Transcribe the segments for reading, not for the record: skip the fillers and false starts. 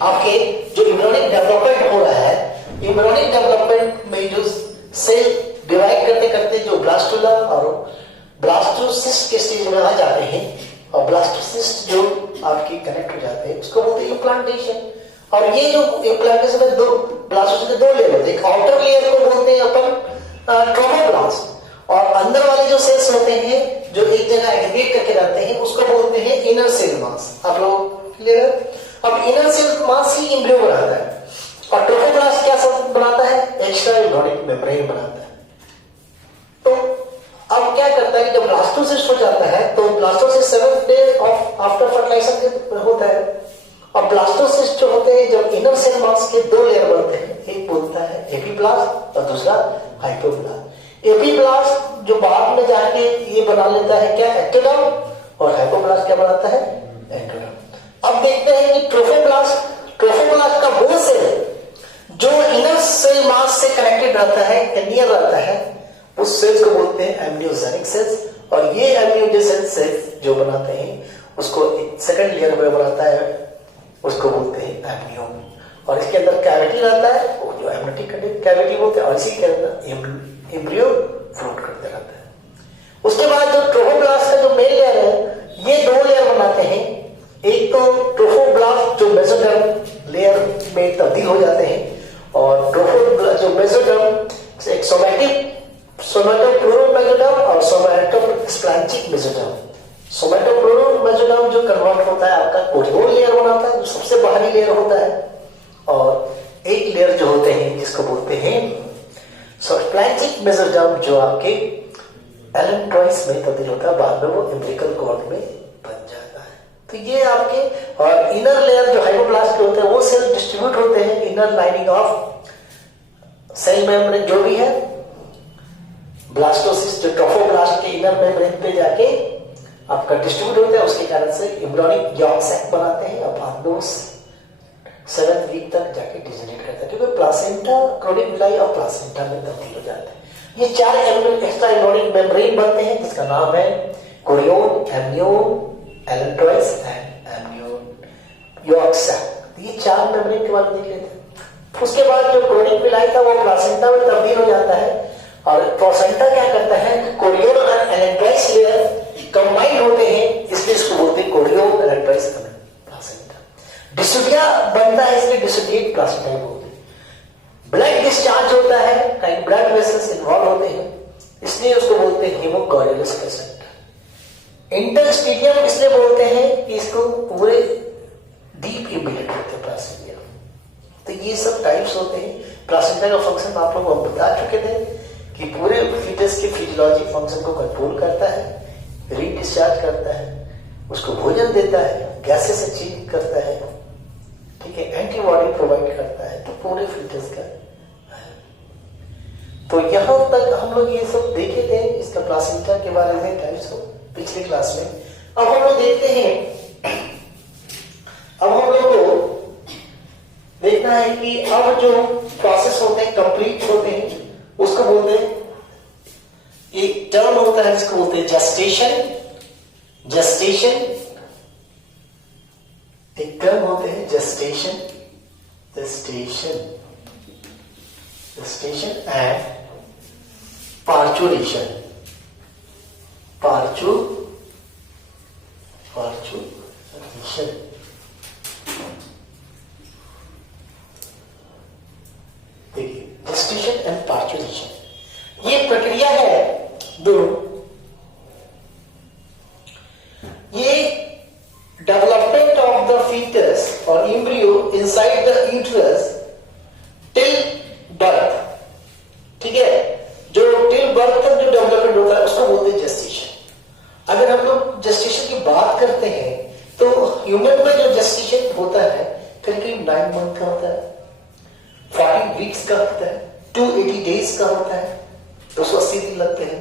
आपके जो embryonic development हो रहा है, एम्ब्रियोनिक डेवलपमेंट में जो सेल डिवाइड करते करते जो ब्लास्टुला और ब्लास्टोसिस्ट के स्टेज में आ जाते हैं, और ब्लास्टोसिस्ट जो आपकी कनेक्ट हो जाते हैं उसको बोलते हैं इम्प्लांटेशन। और ये जो इम्प्लांटेशन में दो ब्लास्टोसिस्ट के दो लेयर होते हैं, आउटर लेयर को बोलते हैं अपन ट्रोफोब्लास्ट, और अंदर वाले जो सेल्स होते हैं जो एक जगह एग्रीगेट करके रहते हैं उसको बोलते हैं इनर सेल मास। आप लोग क्लियर है? अब इनर सेल मास ही एम्ब्रियो बनाता है, और ट्रोफोब्लास्ट क्या सब बनाता है? एक्स्ट्रा एम्ब्रियोनिक मेम्ब्रेन बनाता है। तो अब क्या करता है कि जब ब्लास्टोसिस्ट हो जाता है तो blastocyst 7th day of after fertilization होता है, और ब्लास्टोसिस्ट जो होते हैं जब इनर सेल मास के दो लेयर बनते हैं, एक बोलता है एपीब्लास्ट और दूसरा हाइपोब्लास्ट। एपीब्लास्ट जो बाद में जाके ये बना लेता है क्या? एक्टोडर्म, और हाइपोब्लास्ट क्या बनाता है? एंडोडर्म। अब देखते हैं कि ट्रोफोब्लास्ट का वो सेल जो इनर सेल मास से कनेक्टेड रहता है, नियर रहता है, उस सेल्स को बोलते हैं एम्ब्रियोजेनिक सेल्स, और ये एम्ब्रियोजेनिक सेल्स जो बनाते हैं उसको सेकंड लेयर में बनाता है, उसको बोलते हैं एम्ब्रियो। और इसके अंदर कैविटी रहता है, वो जो एम्ब्रियोटिक कैविटी बोलते हैं, और इसी के अंदर एम्ब्रियो फ्लोट करते रहता है। उसके बाद जो ट्रोफोब्लास्ट का जो मेन लेयर है, ये दो लेयर बनाते हैं। एक तो ट्रोफोब्लास्ट जो मेसोडर्म लेयर में तब्दील हो जाते हैं, और ट्रोफोब्लास्ट जो मेसोडर्म एक सोमैटोफ्लोरो मेसोडर्म और सोमैटोस्प्लांचिक मेसोडर्म। सोमैटोफ्लोरो मेसोडर्म जो कन्वर्ट होता है आपका कोरियोल लेयर बनाता है, जो सबसे बाहरी लेयर होता है, और एक लेयर जो होते हैं जिसको बोलते हैं स्प्लांचिक मेसोडर्म जो आपके एलेंट्रॉइड्स में तब्दील होता है, बाद में वो एम्ब्रिकल कॉर्ड में बन जाता है। तो ये आपके, और इनर लेयर जो हाइपोब्लास्ट के होते हैं वो सेल डिस्ट्रीब्यूट होते हैं inner lining of cell membrane जो भी है। ब्लास्टोसिस्ट जो ट्रोफोब्लास्ट के इनर मेम्ब्रेन पे जाके आपका डिस्ट्रीब्यूट होता है, उसके कारण से एम्ब्रियोनिक यॉर्क सैक बनाते हैं, और बाद में 7th वीक तक जाके डिजनरेट करता है, क्योंकि प्लासेंटा क्रोनिक विलाई और प्लासेंटा में तब्दील हो जाता है। ये 4 एक्स्ट्रा एम्ब्रियोनिक मेम्ब्रेन बनते हैं जिसका नाम है कोरियोन, एम्नियोन, एलेंट्रॉइड्स एंड एम्नियोन यॉर्क सैक। ये 4 मेम्ब्रेन के बारे में देख लेते हैं। उसके बाद जो क्रोनिक विलाई था वो प्लासेंटा में तब्दील हो जाता है, और प्लासेंटा क्या करता है? कोरियोन और एलेंट्रॉइड्स लेयर कंबाइंड होते हैं, इसलिए इसको बोलते हैं कोरियोन एलेंट्रॉइड्स प्लासेंटा। डिस्यूडिया बनता है, इसलिए डिस्यूडिएट प्लासेंटा बोलते हैं। ब्लड डिस्चार्ज होता है, कहीं ब्लड वेसल्स इन्वॉल्व होते हैं, इसलिए उसको बोलते हैं हेमोगोरियलस प्लासेंटा। इंटरस्टीडियम इसलिए बोलते हैं कि इसको पूरे डीप इम्बिलेट होते हैं प्लासेंटा। तो ये सब टाइप्स होते हैं। प्लासेंटा का फंक्शन आप लोगों को बता चुके थे कि पूरे फीटस के फिजियोलॉजिक फंक्शन को कंट्रोल करता है, रीडिस्चार्ज करता है, उसको भोजन देता है, गैसेस अचीव करता है, ठीक है, एंटीबॉडी प्रोवाइड करता है, तो पूरे फीटस का। तो यहां तक हम लोग ये सब देखे थे इसका प्लासेंटा के बारे में टाइप्स को पिछले क्लास में। अब हम लोग देखते हैं, अब हम लोग को देखना है कि अब जो प्रोसेस होते हैं कंप्लीट होते हैं, उसको बोलते हैं, एक टर्म होता है जिसको बोलते हैं जेस्टेशन। जेस्टेशन एक टर्म होते हैं gestation, gestation, gestation and parturition. Parturition देखिए, जेस्टेशन एंड पार्चुरेशन ये प्रक्रिया है दोनों। ये डेवलपमेंट ऑफ द फीटस और embryo inside the uterus till birth, ठीक है, जो टिल बर्थ तक जो डेवलपमेंट होता है उसको बोलते हैं जेस्टेशन। अगर हम लोग जेस्टेशन की बात करते हैं तो ह्यूमन में जो जेस्टेशन होता है करीब 9 मंथ का होता है, 40 वीक्स का होता है, 280 डेज का होता है, 280 दिन लगते हैं।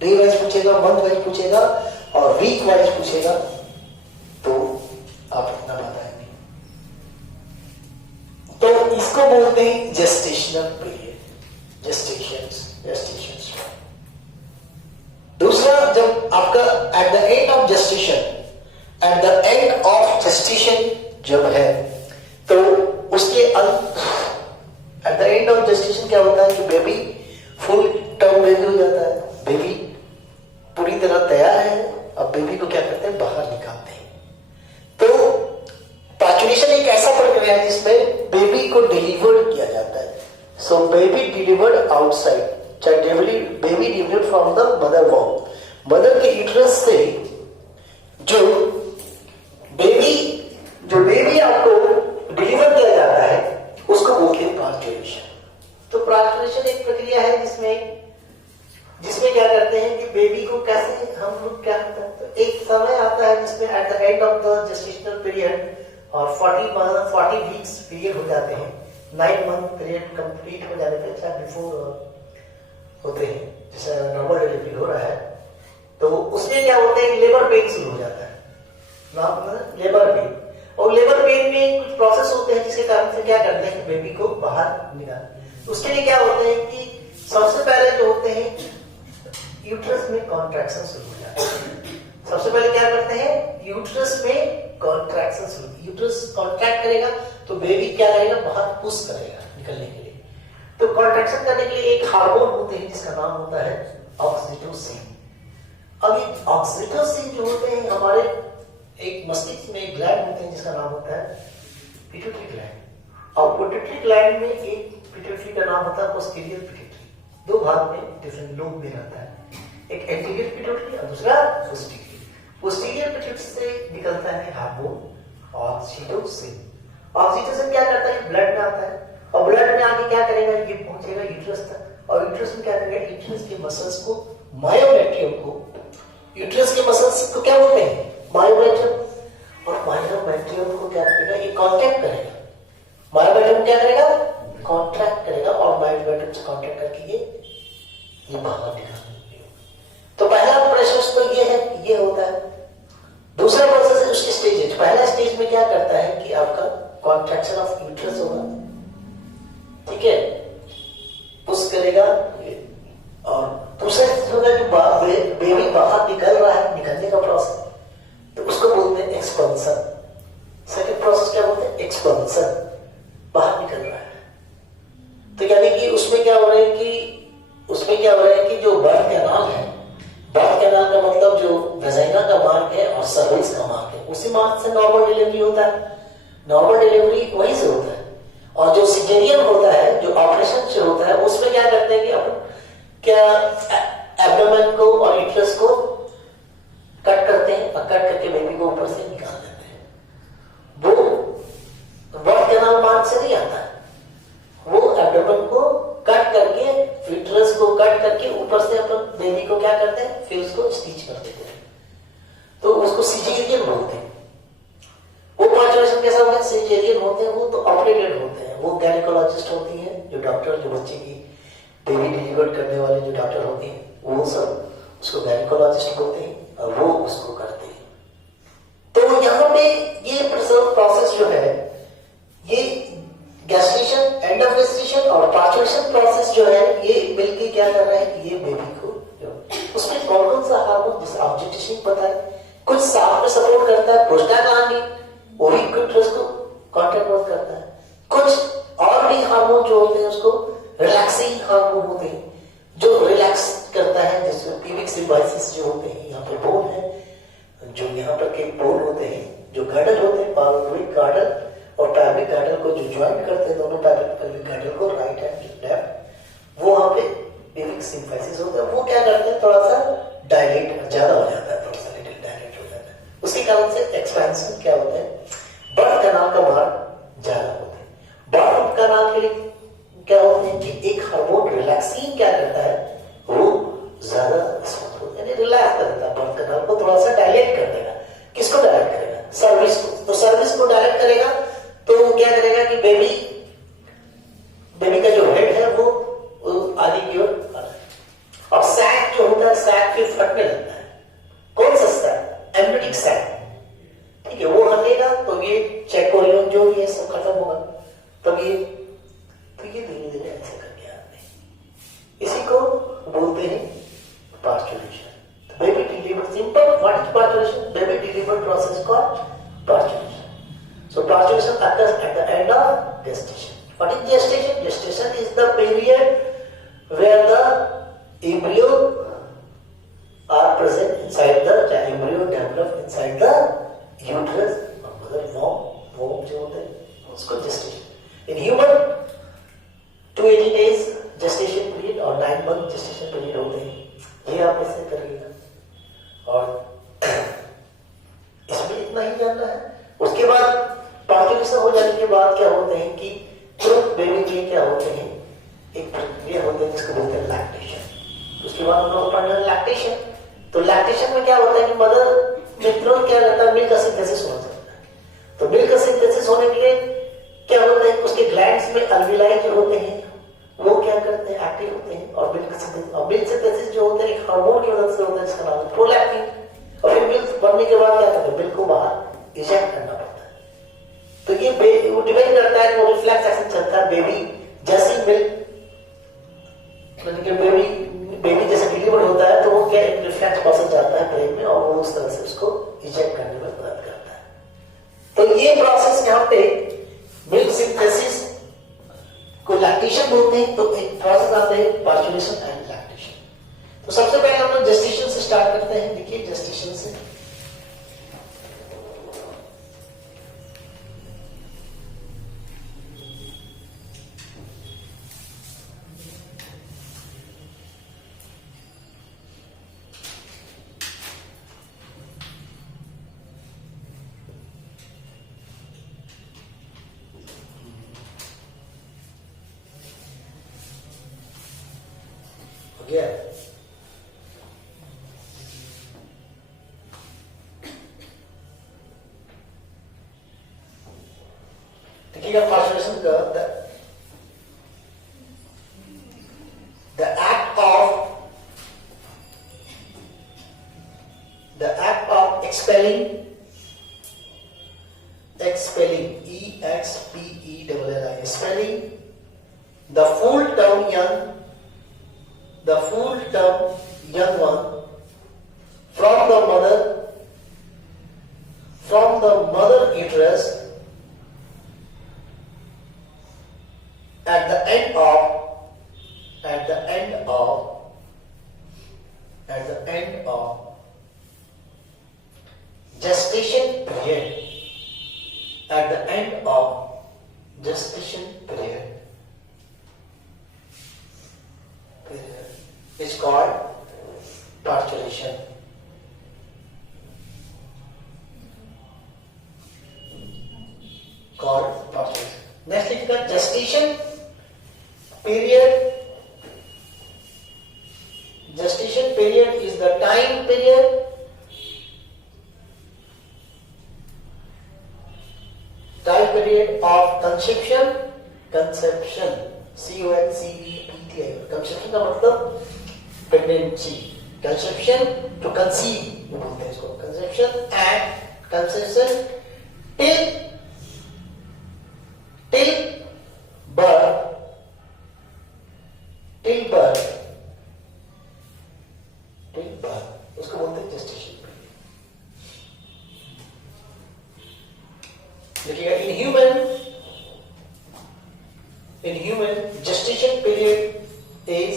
डे वाइज पूछेगा, मंथ वाइज पूछेगा और वीक वाइज पूछेगा तो आप इतना बताएंगे। तो इसको बोलते हैं जेस्टेशनल पीरियड, जेस्टेशंस। दूसरा, जब आपका at the end of gestation, at the end of gestation जब है तो प्रक्रिया है जिसमें बेबी को डिलीवर्ड किया जाता है। सो बेबी डिलीवर्ड आउटसाइड, चाहे baby delivered from the mother womb, mother के यूट्रस से जो बेबी आपको डिलीवर किया जाता है उसको बोलते हैं पार्चुरेशन। तो पार्चुरेशन एक प्रक्रिया है जिसमें क्या करते हैं कि बेबी को कैसे हम लोग क्या करते हैं, तो एक समय आता है जिसमें at the end of the gestational period और 40 वीक्स पीरियड हो जाते हैं, 9 मंथ पीरियड कंप्लीट हो जाने पे, चाहे बिफोर होते हैं, जैसे नॉर्मल डिलीवरी हो रहा है, तो उसमें क्या होता है, लेबर पेन शुरू हो जाता है, लेबर पेन। और लेबर पेन में कुछ प्रोसेस होते हैं जिसके कारण से क्या करते हैं, बेबी को बाहर निकाल। उसके लिए क्या होते हैं कि सबसे पहले जो होते हैं यूट्रस में कॉन्ट्रैक्शन शुरू हो जाते हैं। सबसे पहले क्या करते हैं, यूट्रस में कॉन्ट्रैक्शन शुरू, यूट्रस कॉन्ट्रैक्ट करेगा तो बेबी क्या करेगा, बाहर पुश करेगा निकलने के लिए। तो कॉन्ट्रैक्शन करने के लिए एक हार्मोन होते हैं जिसका नाम होता है ऑक्सीटोसिन। अब ये ऑक्सीटोसिन जो होते हैं हमारे एक मस्तिष्क में एक ग्लैंड होते हैं जिसका नाम होता है पिट्यूटरी ग्लैंड, और पिट्यूटरी ग्लैंड में एक पिट्यूटरी का नाम होता है पोस्टीरियर पिट्यूटरी। दो भाग में डिफरेंट लोब में रहता है, एक एंटीरियर पिट्यूटरी और दूसरा पोस्टीरियर। पोस्टीरियर पिट्यूटरी से निकलता है हार्मोन ऑक्सीटोसिन। ऑक्सीटोसिन क्या करता है, ब्लड में आता है, और ब्लड में आके क्या करेगा, ये पहुंचेगा यूट्रस तक, और यूट्रस में क्या करेगा, यूट्रस के मसल्स को, मायोमेट्रियम को, यूट्रस के मसल्स को क्या बोलते हैं, मायोमेट्रियम, और मायोमेट्रियम को क्या करेगा, ये कॉन्टैक्ट करेगा, मायोमेट्रियम क्या करेगा, कॉन्ट्रैक्ट करेगा, और मायोमेट्रियम से कॉन्टैक्ट करके ये बाहर निकालेगा। तो पहला प्रोसेस तो ये है, ये होता है। दूसरा प्रोसेस है उसकी स्टेज। पहला स्टेज में क्या करता है कि आपका कॉन्ट्रैक्शन ऑफ यूट्रस होगा, ठीक है, पुश करेगा, और दूसरा स्टेज होगा कि बेबी बाहर निकल रहा है, निकलने का प्रोसेस, तो उसको बोलते हैं एक्सपेंशन। सेकंड प्रोसेस क्या बोलते हैं, एक्सपेंशन, बाहर निकल रहा है। तो यानी कि उसमें क्या हो रहा है कि जो बर्थ कैनाल है, बर्थ कैनाल का मतलब जो वेजाइना का मार्ग है और सर्विक्स का मार्ग है, उसी मार्ग से नॉर्मल डिलीवरी होता है, नॉर्मल डिलीवरी वहीं से होता है। और जो सिजेरियन होता है, जो ऑपरेशन से होता है, उसमें क्या करते हैं कि अपन क्या एब्डोमेन को और यूट्रस को कट करते हैं, और कट करके बेबी को ऊपर से निकाल देते हैं। वो बर्थ कैनाल मार्ग से नहीं आता है, वो एब्डोमेन को कट करके, यूट्रस को कट करके ऊपर से अपन बेबी को क्या करते हैं, फिर उसको स्टिच कर देते हैं, तो उसको सिजेरियन बोलते हैं। वो पार्चुरेशन कैसा होता है, सिजेरियन होते हैं, वो तो ऑपरेटेड होते हैं, वो गायनेकोलॉजिस्ट होती है, जो डॉक्टर, जो बच्चे की बेबी डिलीवर करने वाले जो डॉक्टर होते हैं, वो सब उसको गायनेकोलॉजिस्ट बोलते हैं, और वो उसको करते हैं। तो यहाँ पे ये प्रोसेस जो है, ये गैस्ट्रेशन, एंड ऑफ गैस्ट्रेशन और पार्चुरेशन प्रोसेस जो है, ये मिलके क्या कर रहा है कि ये बेबी को उसमें कौन कौन सा हार्मोन, जैसे ऑब्जेक्टिव बताए, कुछ साफ में सपोर्ट करता है, प्रोस्टाग्लैंडिन, वो भी यूट्रस को कॉन्ट्रैक्ट करता है। कुछ और भी हार्मोन जो होते हैं उसको रिलैक्सिंग हार्मोन होते हैं, जो रिलैक्स करता है, जैसे पीविक सिम्बाइसिस जो होते हैं, यहाँ पे बोन है, जो यहाँ पर के बोन होते हैं, जो गार्डल होते हैं, पाल्विक गार्डल और पैल्विक गार्डल को जो ज्वाइंट करते हैं, दोनों पैल्विक गार्डल को, राइट एंड लेफ्ट, वो वहां पे पीविक सिम्बाइसिस होता है, वो क्या करते हैं, थोड़ा सा डायलेट ज्यादा हो जाता है, थोड़ा सा लिटिल डायलेट हो जाता है, उसी कारण से एक्सपेंशन क्या होता है, बर्थ कैनाल का मार्ग ज्यादा होता है। बर्थ कैनाल के लिए क्या होते हैं कि एक हार्मोन रिलैक्सिन क्या करता है, वो ज्यादा यानी रिलैक्स कर देता है, बर्थ कैनाल को थोड़ा सा डायलेट कर देगा। किसको डायलेट करेगा, सर्विस को, तो सर्विस को डायलेट करेगा, तो वो क्या करेगा कि बेबी का जो हेड है वो आगे की ओर आ रहा है, और सैक जो होता है, सैक फिर फटने लगता है। कौन सा सैक, एम्ब्रियोनिक सैक, ठीक है, वो हटेगा तो ये चेकोरियन जो ये सब खत्म होगा, तब ये धीरे धीरे ऐसे करके आते हैं, इसी को बोलते हैं parturition. Baby deliver, simple, what is parturition, baby deliver process called parturition. So parturition occurs at the end of gestation. What is gestation? Gestation is the period where the embryo are present inside the embryo develop inside the uterus or mother womb जो होते हैं उसको gestation. In human 280 days gestation period और 9 month gestation period होते हैं. ये आप ऐसे करिएगा और इसमें इतना ही जानना है. उसके बाद पार्टिकुलेशन हो जाने के बाद क्या होते हैं कि तुरंत बेबी के क्या होते हैं, एक प्रक्रिया होती है जिसको बोलते हैं लैक्टेशन. उसके बाद हम लोग पढ़ना लैक्टेशन. तो लैक्टेशन में क्या होता है कि मदर में तुरंत क्या रहता है, मिल्क का सिंथेसिस हो जाता है. तो मिल्क का सिंथेसिस होने के लिए क्या होता है, उसके ग्लैंड्स में अल्विलाई जो होते हैं वो क्या करते हैं, एक्टिव होते हैं और मिल्क सिंथेसिस. और मिल्क सिंथेसिस जो होता है एक हार्मोन की मदद से होता है जिसका नाम है प्रोलैक्टिन. और फिर मिल्क बनने के बाद क्या करते हैं, मिल्क को बाहर इजेक्ट करना पड़ता है. तो ये वो डिपेंड करता है, वो रिफ्लेक्स एक्शन चलता है. बेबी जैसे मिल्क बेबी जैसे डिलीवर होता है तो वो क्या एक रिफ्लेक्स प्रोसेस जाता है ब्रेन में और वो उस तरह से उसको इजेक्ट करने में मदद करता है. तो ये प्रोसेस यहाँ पे मिल्क सिंथेसिस को लैक्टेशन बोलते हैं. तो एक प्रोसेस आते हैं पार्चुलेशन एंड लैक्टेशन. तो सबसे पहले हम लोग जेस्टेशन से स्टार्ट करते हैं. देखिए जेस्टेशन से गया. देखिएगा पार्चुलेशन का the act of expelling expelling the full term young one from the mother uterus at the end of gestation period. At the end of gestation period is called parturition. Next is the gestation period. Gestation period is the time period of conception. CONCEPTI. Conception का मतलब pregnancy. Conception to conceive बोलते हैं इसको. Conception and conception till birth. उसको बोलते हैं gestation period. देखिएगा in human gestation period is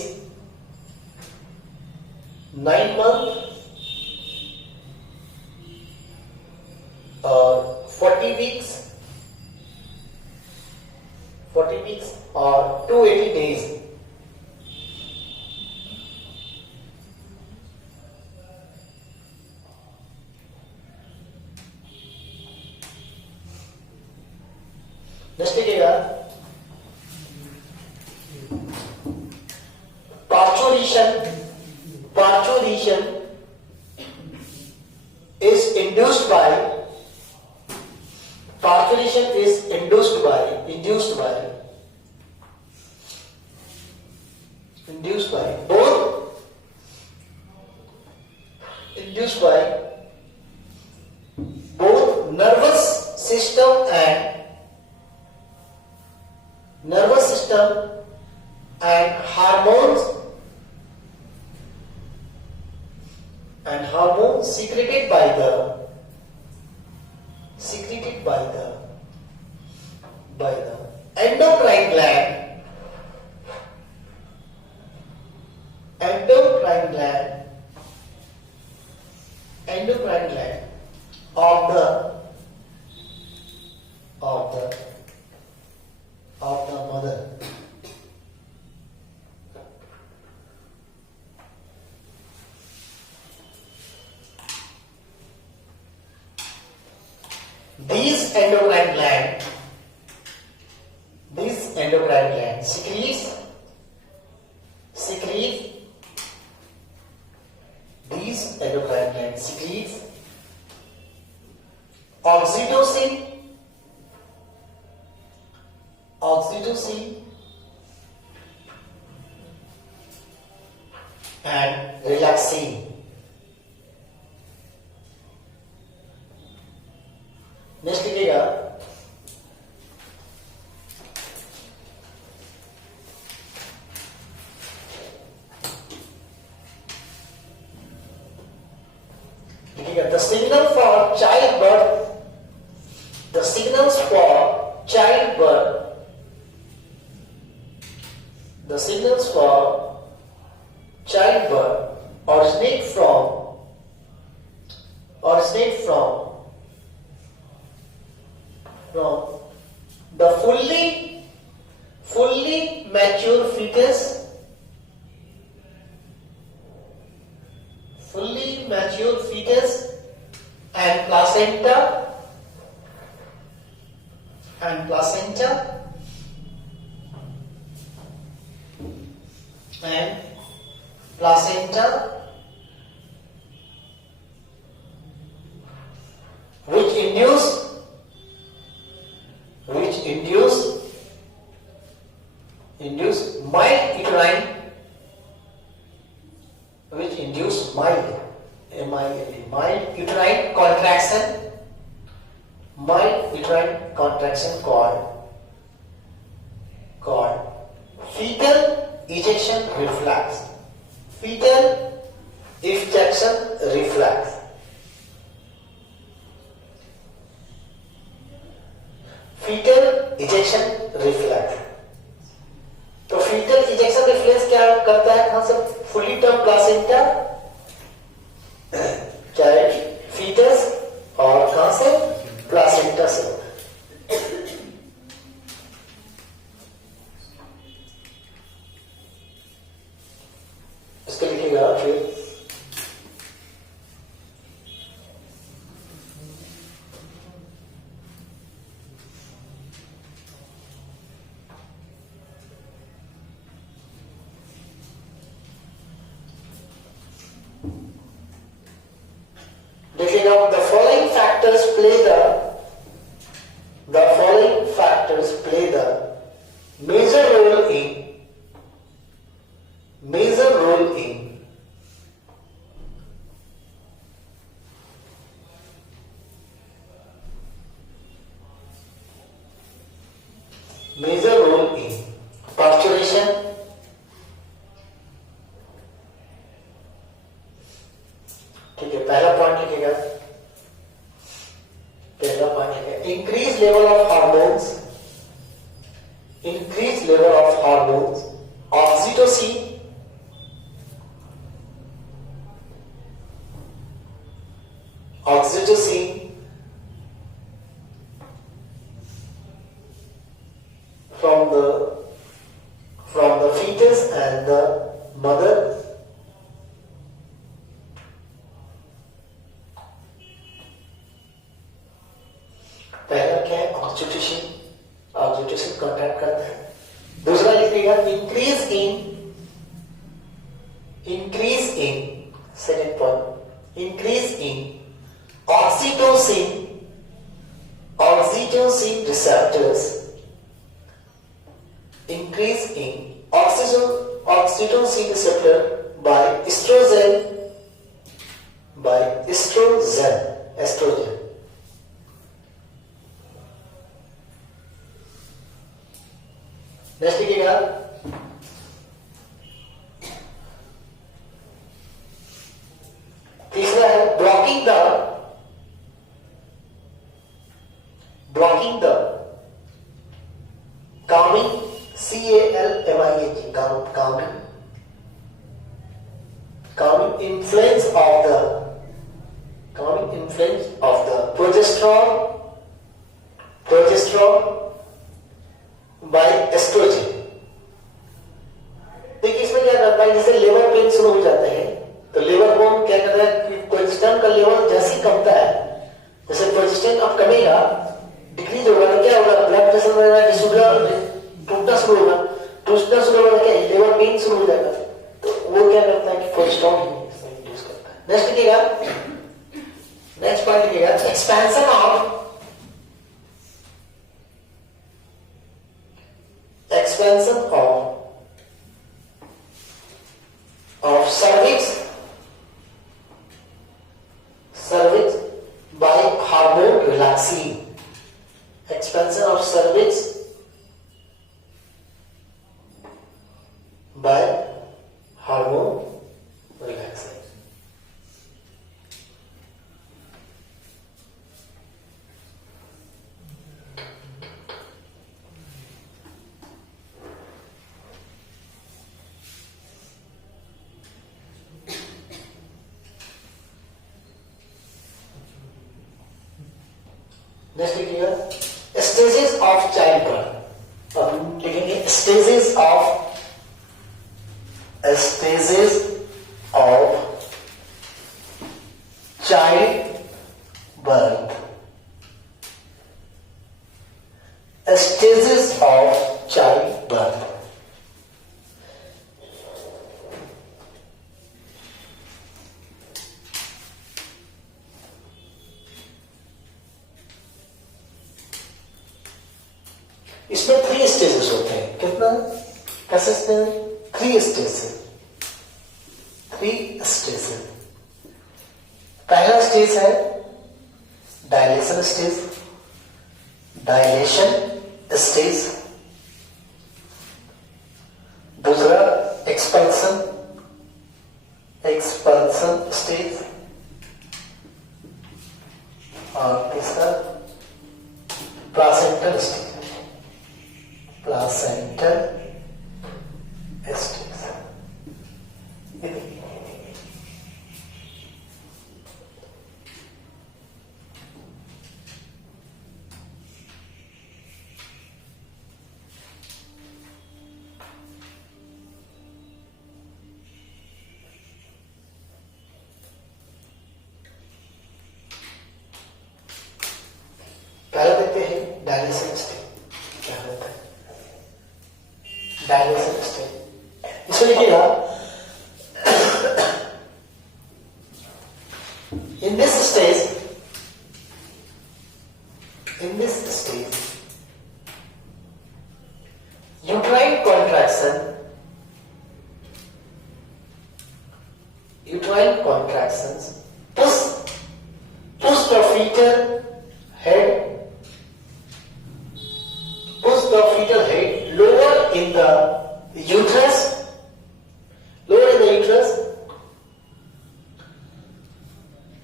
9 months or 40 weeks or 280 days. Next देखिएगा parturition is induced by both nervous system and hormones secreted by the endocrine gland of the these endocrine gland secretes oxytocin and relaxin. Next लिखिएगा the signal for childbirth, the signals for childbirth, the signals for childbirth originate from the fully mature fetus, and placenta which induce mild uterine contraction called fetal ejection reflex. Fetal ejection reflex. तो fetal ejection reflex क्या करता है? कहां से? fully term placenta, चाहे fetus, और कहां से? placenta से. इसको लिखिएगा फिर the following factors play the major role in parturition, ठीक है. पहला पॉइंट लिखिएगा. increased level of hormones, oxytocin, from the fetus and the mother. पहला क्या है? ऑक्सीटोसिन कॉन्ट्रैक्ट करता है. दूसरा लिखिएगा increase in second point, increase in oxytocin receptors, increase in oxytocin receptor by estrogen. Next लिखिएगा तीसरा है blocking the calming, calming influence of the progesterone by estrogen. देखिए इसमें क्या करता है, जैसे लेबर पेन शुरू हो जाते हैं तो लेबर को क्या करता है कि प्रोजेस्टेरोन का लेवल जैसे ही कमता है, जैसे प्रोजेस्टेरोन अब कमेगा डिक्रीज होगा तो क्या होगा, ब्लड प्रेशर वगैरह टूटना शुरू होगा, टूटना शुरू होगा क्या, लिवर पेन शुरू हो जाएगा, तो वो क्या करता है कि कोलेस्ट्रॉल इंड्यूस करता है। नेक्स्ट लिखिएगा, नेक्स्ट पॉइंट लिखिएगा, expansion of cervix by hormone relaxin, expansion of cervix by hormone relaxin. Next लिखिएगा, स्टेजेस ऑफ चाइल्ड बर्थ। अब हम लिखेंगे stages of child birth, stages of child birth. इसमें 3 स्टेजेस होते हैं, कितना कैसे, 3 स्टेजेस। पहला स्टेज है डायलेशन स्टेज, दूसरा एक्सपल्सन स्टेज, और तीसरा प्लासेंटल स्टेज। पहले देखते हैं डायलेशन स्टेज क्या होता है। डायलेशन स्टेज, इसको लिखिएगा, in this stage uterine contractions push the fetal head lower in the uterus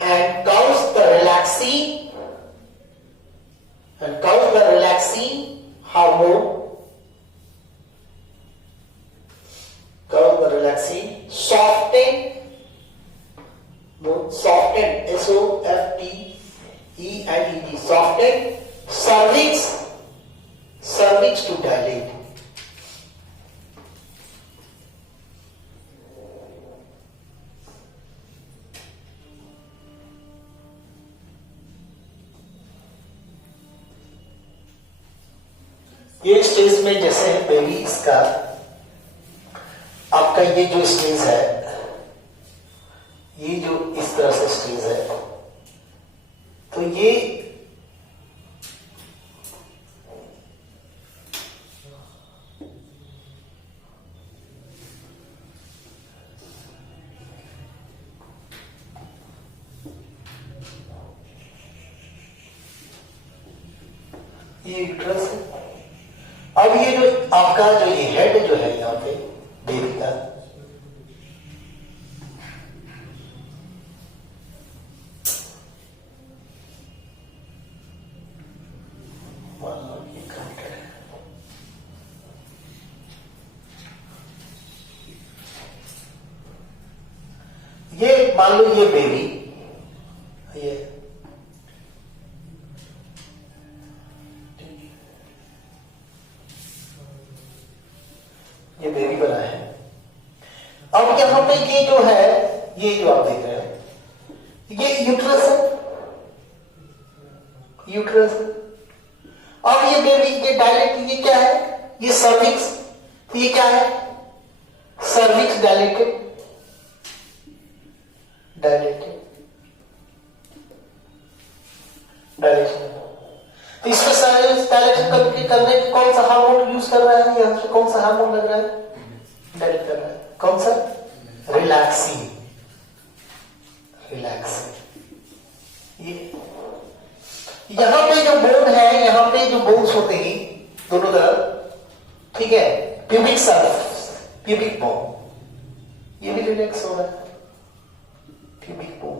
and cause the relaxin hormone, soften, soften cervix to dilate. ये स्टेज में जैसे बेबी इसका आपका ये जो स्टेज है, ये जो इस तरह से स्टेज है, तो ये यूट्रस। अब ये जो आपका जो ये हेड जो है यहाँ पे बेबी का, ये मान लो ये बेबी, ये बेबी बना है। अब यहां पे ये जो है, ये जो आप देख रहे हैं, ये यूट्रस है, अब ये बेबी ये डायलेट, ये क्या है, ये सर्विक्स, तो ये क्या है, सर्विक्स डायलेटेड, डायलेटेड, डायलेशन। तो इसमें डायलेशन करने के कौन सा हार्मोन यूज कर रहा है, यहां से कौन सा हार्मोन लग रहा है, डायलेट कर रहा है, कौन सा, रिलैक्सिन, रिलैक्सिन। ये यहां पे जो बोन है, यहां पे जो बोन्स होते हैं दोनों तरफ, ठीक है, प्यूबिक सर्फ, प्यूबिक बोन, ये भी रिलैक्स हो रहा है, प्यूबिक बोन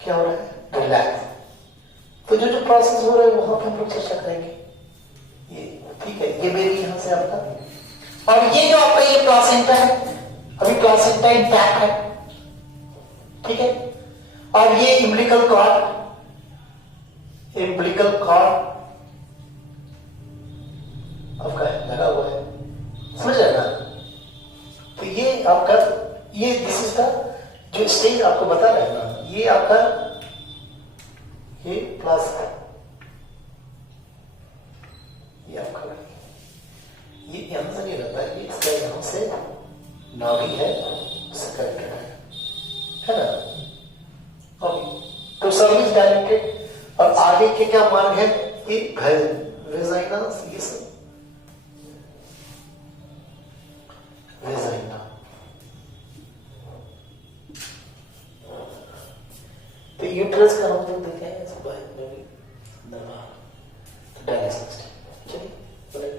क्या हो रहा है, रिलैक्स। तो जो जो प्रोसेस हो रहा है वहां पे हम लोग चर्चा करेंगे, ये ठीक है। ये बेबी यहां से आपका, और ये जो आपका ये प्लासेंटा है, अभी प्लासेंटा इंटैक्ट है, ठीक है, और ये इम्ब्लिकल कॉर्ड, इम्ब्लिकल कॉर्ड आपका लगा हुआ है, समझ रहे ना। तो ये आपका, ये दिस इज द जो स्टेज आपको बता रहे हैं ना, ये आपका ये प्लस है, ये आपका ये यहां से नहीं रहता, ये इसका यहां से नाभि है उससे कनेक्टेड है ना। अभी तो सर्विस डायरेक्टेड, और आगे के क्या मार्ग है, ये वेजाइना, ये सब वेजाइना। तो यूट्रस का हम लोग देखे हैं इसको दरबार, तो डायलिसिस, चलिए बोले।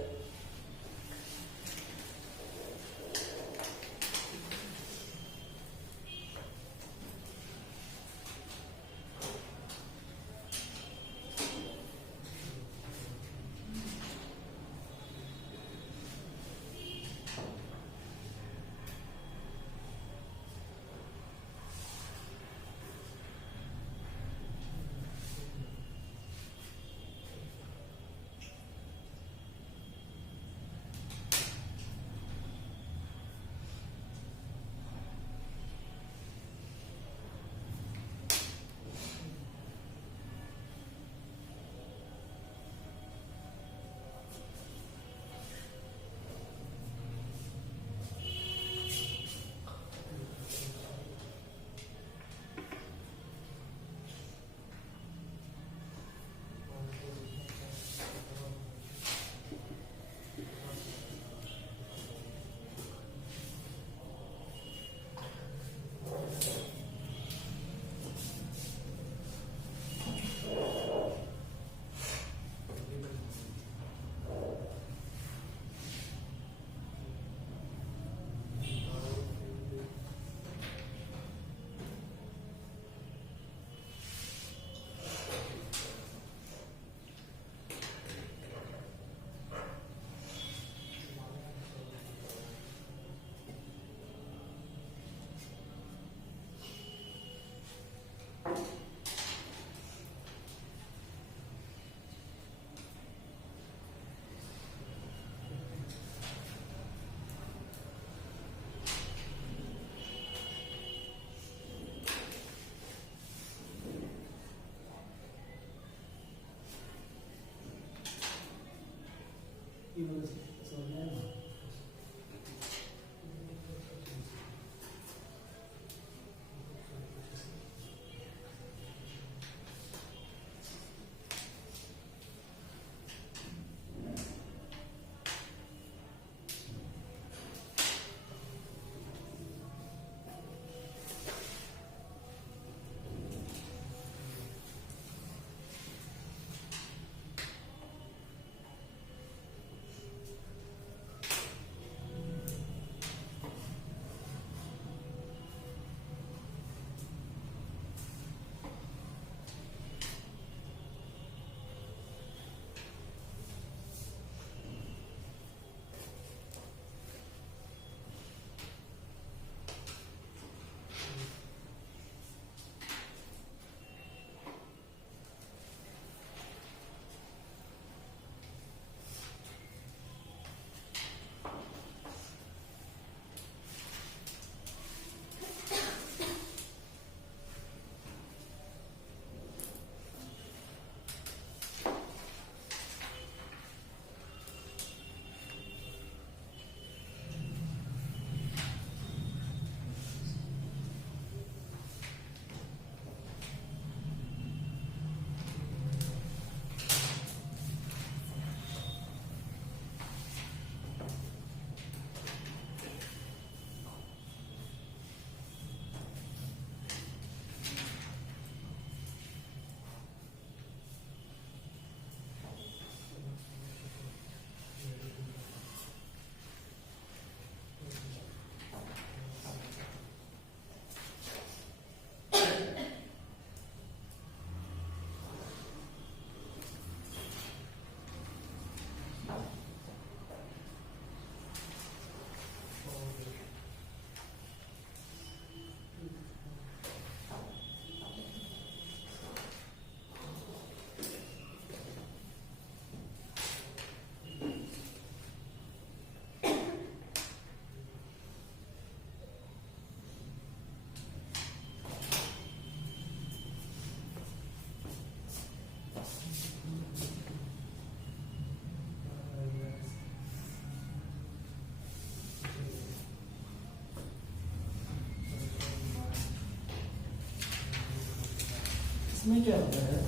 इसमें क्या होता है?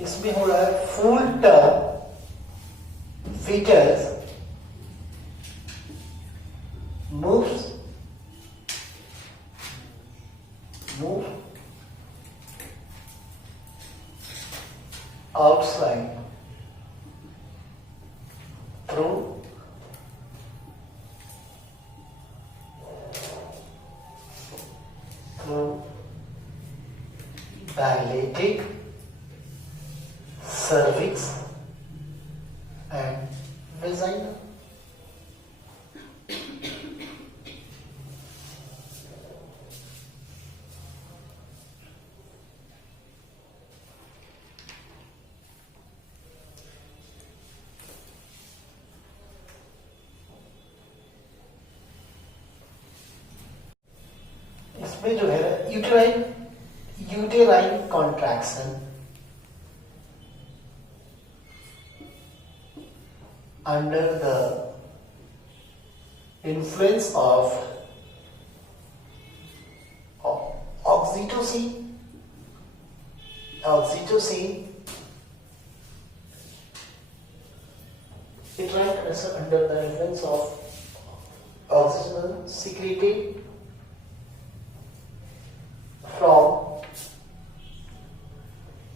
इसमें हो रहा है full term fetus moves outside through dilated cervix and vagina. इसमें जो है uterine contraction under the influence of oxytocin uterine contraction under the influence of oxytocin secreted from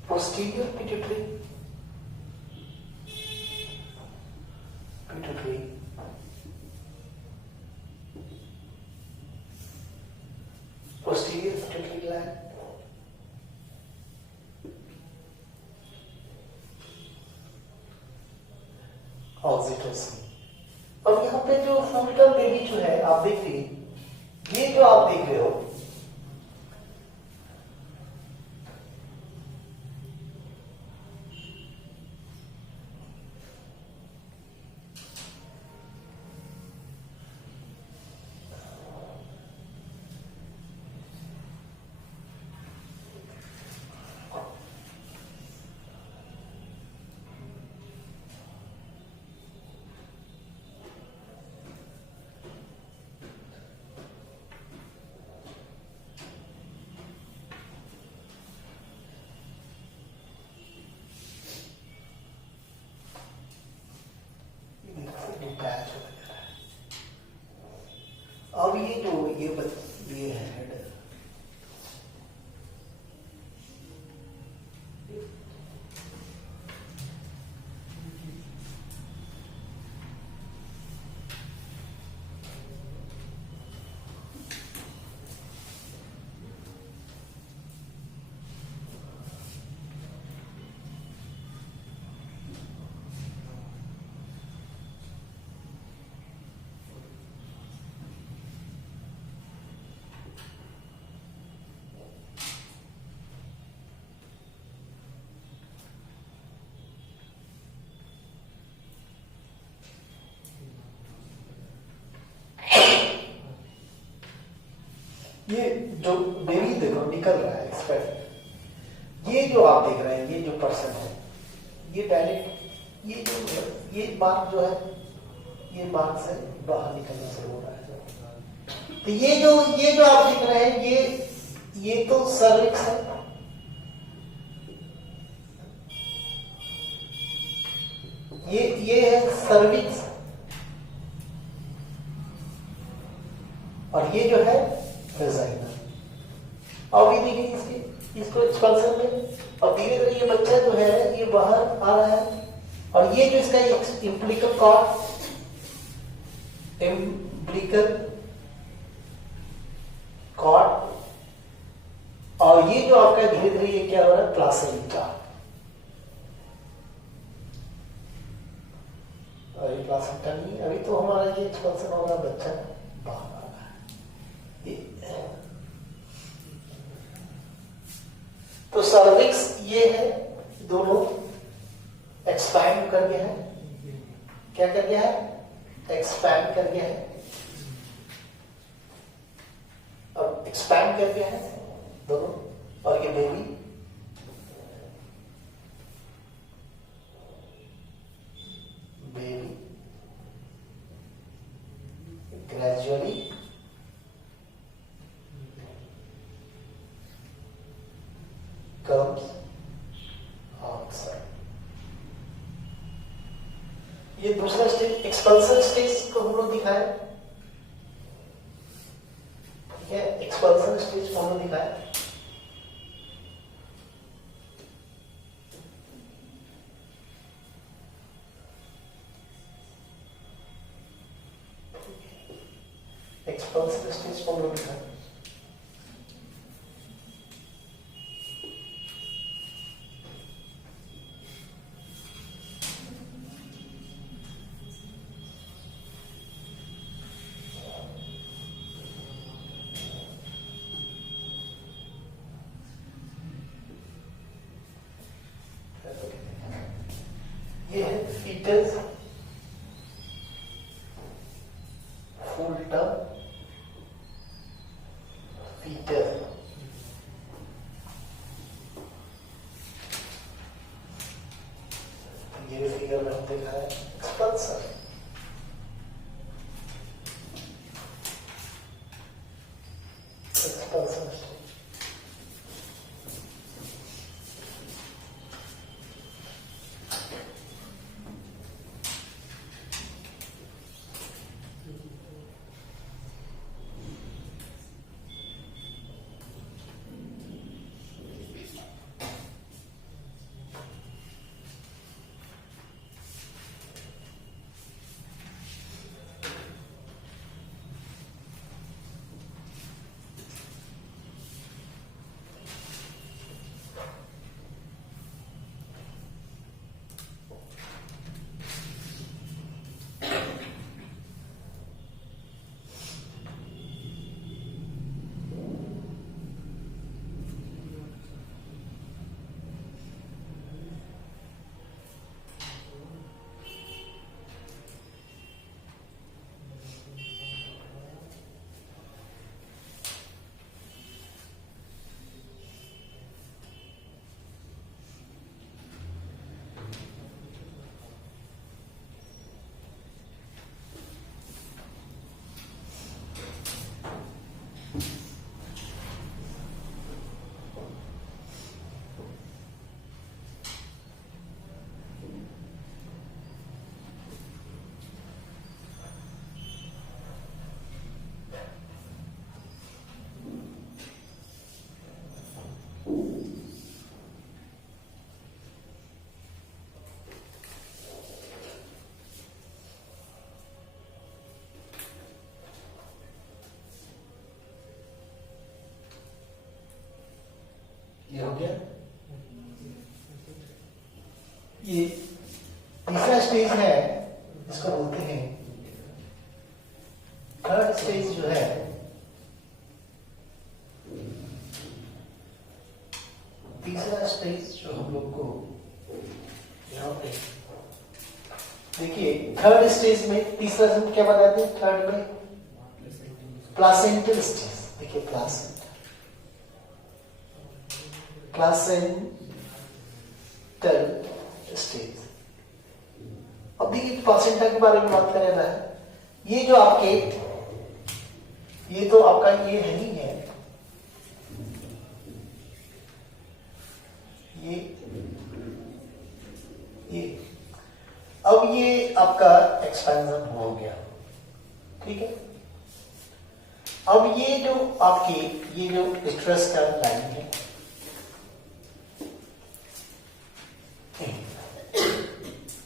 posterior pituitary gland oxytocin. अब यहाँ पे जो फुल टर्म बेबी जो है आप देखिए, ये जो आप देख रहे हो अब ये जो ये है हेड, ये जो बेबी देखो निकल रहा है एक्सपेक्ट, ये जो आप देख रहे हैं ये जो पर्सन है ये डायरेक्ट ये बात जो है ये बात से बाहर निकलना शुरू हो रहा है। तो ये जो आप देख रहे हैं ये तो सर्विक्स है, ये है सर्विक्स, और ये जो है वेजाइना। अब ये देखिए इसको एक्सपेंशन में, और धीरे धीरे ये बच्चा जो है ये बाहर आ रहा है, और ये जो इसका इम्प्लिकल कॉर्ड, और ये जो आपका धीरे धीरे ये क्या हो रहा है प्लासेंटा, और ये प्लासेंटा नहीं, अभी तो हमारा ये एक्सपेंशन हो रहा है, बच्चा बाहर आ रहा है। तो सर्विक्स ये है, दोनों एक्सपैंड कर गया है, क्या कर गया है एक्सपैंड कर गया है, अब एक्सपैंड कर गया है दोनों, और ये बेबी comes outside. ये दूसरा स्टेज एक्सपल्सन स्टेज को हम लोग दिखाया, ठीक है, एक्सपल्सन स्टेज को हम लोग दिखाया। एक्सपल्सन स्टेज को हम लोग दिखाया। ये है फीटस, फुल टर्म फीटर। ये फिगर में हम देखा है एक्सपल्सन। एक्सपल्सन ये हो गया। ये तीसरा स्टेज है, इसको बोलते हैं थर्ड स्टेज जो है, तीसरा स्टेज जो हम लोग को यहाँ पे देखिए, थर्ड स्टेज में तीसरा हम क्या बताते हैं, थर्ड में प्लासेंटल स्टेज। देखिए प्लासेंटल स्टेज। अब देखिए प्लासेंटा के बारे में बात कर रहा है। ये जो आपके, ये तो आपका ये है ही है, ये अब ये आपका एक्सपेंशन हो गया, ठीक है। अब ये जो आपकी ये जो स्ट्रेस का लाइन है,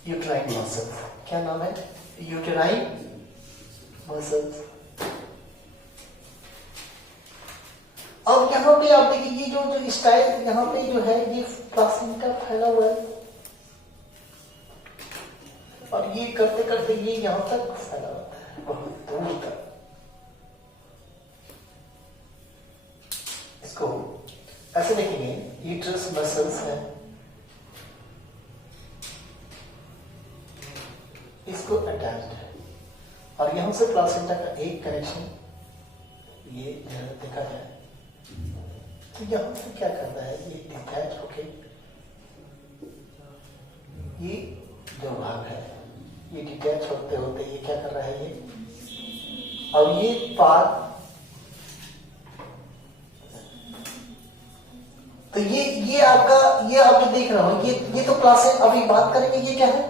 यूटेराइन मसल्स, क्या नाम है, यूटेराइन मसल्स। अब यहाँ पे आप देखिए ये जो स्टाइल यहाँ पे जो है, ये प्लासेंटा फैला हुआ है और ये करते करते ये यहाँ तक फैला होता है, बहुत दूर तक। इसको ऐसे देखेंगे, यूट्रस मसल्स है, इसको अटैच्ड है और यहां से प्लासेंटा का एक कनेक्शन ये देखा है। तो यहां से क्या करता है, ये डिटैच होके ये जो भाग है ये डिटैच होते होते ये क्या कर रहा है, ये और ये पार्ट, तो ये आपका, ये आप जो देख रहे हो, ये तो प्लासेंटा, अभी बात करेंगे ये क्या है,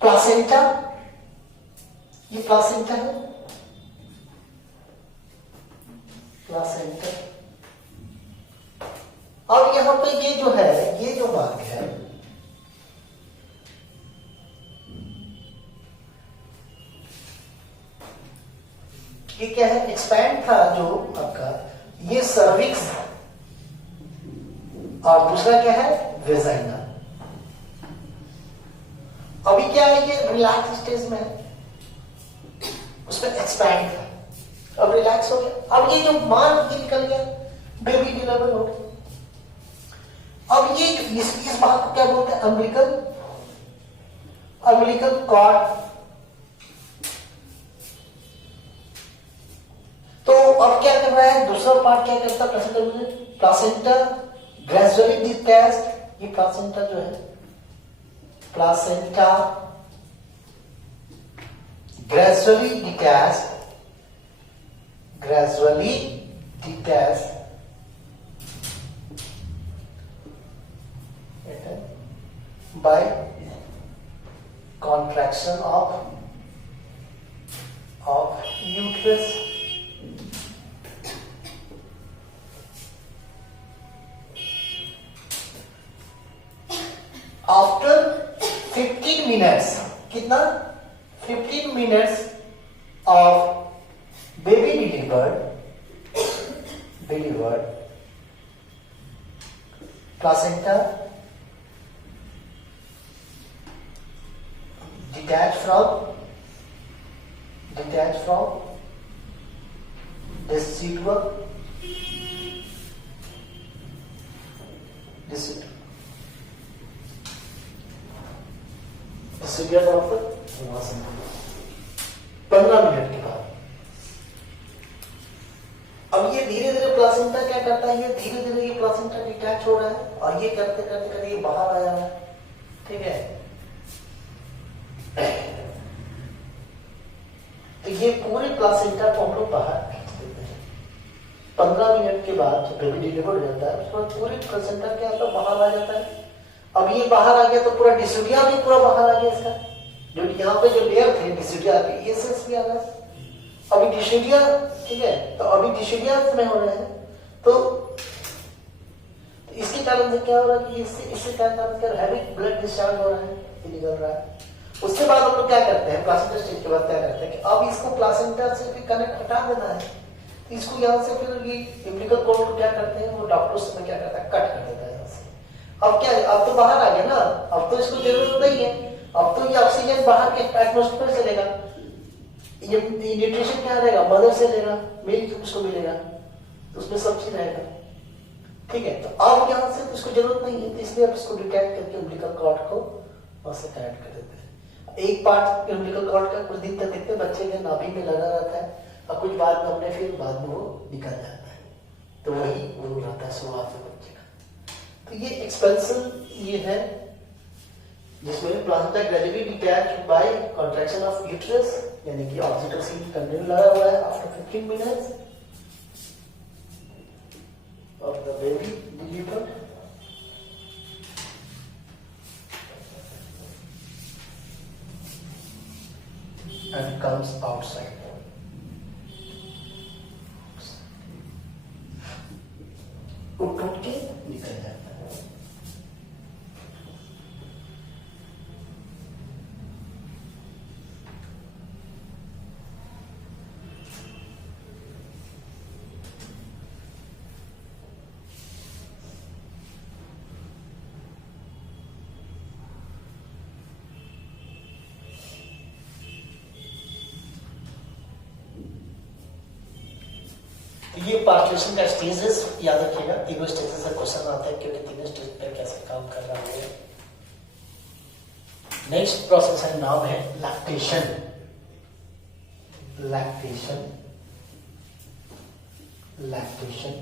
प्लासेंटा, ये प्लासेंटा है, प्लासेंटा। अब यहां पे ये जो है, ये जो भाग है, ये क्या है, एक्सपैंड था जो आपका, ये सर्विक्स, और दूसरा क्या है, वेजाइना। अभी क्या है, ये रिलैक्स स्टेज में है, उसमें एक्सपैंड था, अब रिलैक्स हो गया। अब ये जो मान ये निकल गया, बेबी डिलीवर हो गया। अब ये इस भाग को क्या बोलते हैं, अम्बिलिकल कॉर्ड। तो अब क्या कर रहा है, दूसरा पार्ट क्या करता है, प्लासेंटा ग्रेजुअली डिटैच्ड। ये प्लासेंटा जो है, placenta gradually detached, gradually detached by contraction of uterus. After 15 minutes, कितना, 15 minutes of baby delivered, placenta detached from decidual, of 15 minute के बाद। अब ये धीरे धीरे प्लासेंटा क्या करता है, ये धीरे धीरे ये प्लासेंटा डिटैच हो रहा है, और ये करते करते करते ये बाहर आ जा रहा है, ठीक है। तो ये पूरे प्लासेंटा को हम लोग बाहर फेंक देते हैं। 15 मिनट के बाद जब बेबी डिलीवर हो जाता है, उसके बाद पूरे प्लासेंटा क्या होता है, बाहर आ जाता है। अब ये बाहर आ गया तो पूरा डिसिडिया भी पूरा बाहर आ गया इसका, जो यहाँ पे जो लेयर थे डिसिडिया के, ये सेल्स भी आ गया। अभी डिसिडिया, ठीक है, तो अभी डिसिडिया में हो रहे हैं, तो इसके कारण से क्या हो रहा है कि इससे क्या हैवी ब्लड डिस्चार्ज हो रहा है, ये निकल रहा है। उसके बाद हम लोग क्या करते हैं, प्लासेंटा स्टेज के बाद क्या करते हैं कि अब इसको प्लासेंटा से फिर कनेक्ट हटा देना है, तो इसको यहाँ से फिर ये अम्बिलिकल कॉर्ड को क्या करते हैं, वो डॉक्टर समय क्या करता है, कट कर देता है यहाँ से। अब क्या, अब तो बाहर आ गया ना, अब तो इसको जरूरत नहीं है, अब तो ये ऑक्सीजन बाहर के एटमॉस्फेयर से लेगा, ये न्यूट्रिशन क्या रहेगा, मदर से लेगा, मिल्क उसको मिलेगा, तो उसमें सब चीज रहेगा, ठीक है। तो अब यहाँ से उसको जरूरत नहीं है, तो इसलिए अब इसको डिटेक्ट करके अम्बिलिकल कॉर्ड को वहां से कनेक्ट कर देते हैं। एक पार्ट अम्बिलिकल कॉर्ड का कुछ दिन तक देखते बच्चे के नाभि में लगा रहता है, और कुछ बाद में हमने फिर बाद में वो निकल जाता है, तो वही वो रहता है शुरुआत में बच्चे का। तो ये एक्सपेंशन ये है जिसमें placenta gradually detached by contraction of uterus, यानी कि ऑक्सीटोसिन कंटेंट लगा हुआ है after 15 minutes of the baby deliver. And comes outside. उठ के निकल जाता है। ये पार्टिशन का स्टेजेस याद रखिएगा, तीनों स्टेजेस का क्वेश्चन आता है क्योंकि तीनों स्टेज पर कैसे काम कर रहा है। नेक्स्ट प्रोसेस है, नाम है lactation. Lactation, lactation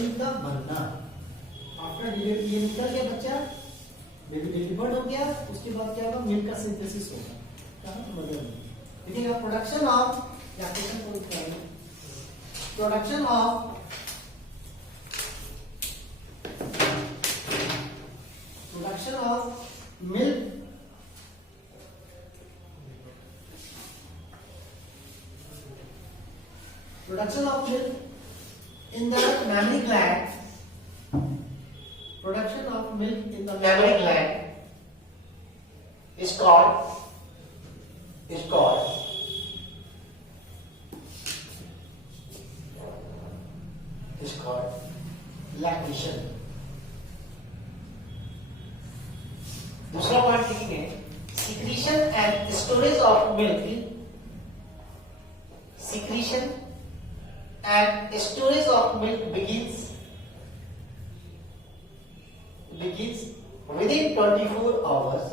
in the बनना। आफ्टर डिलीवरी ये निकल गया बच्चा, बेबी डिलीवर्ड हो गया, उसके बाद क्या होगा, मिल्क का सिंथेसिस होगा कहाँ, मदर में। देखिएगा production of production of milk in the mammary gland, production of milk in the mammary gland is called lactation. दूसरा पॉइंट लिखेंगे, secretion and storage of milk, secretion and storage of milk begins within 24 hours.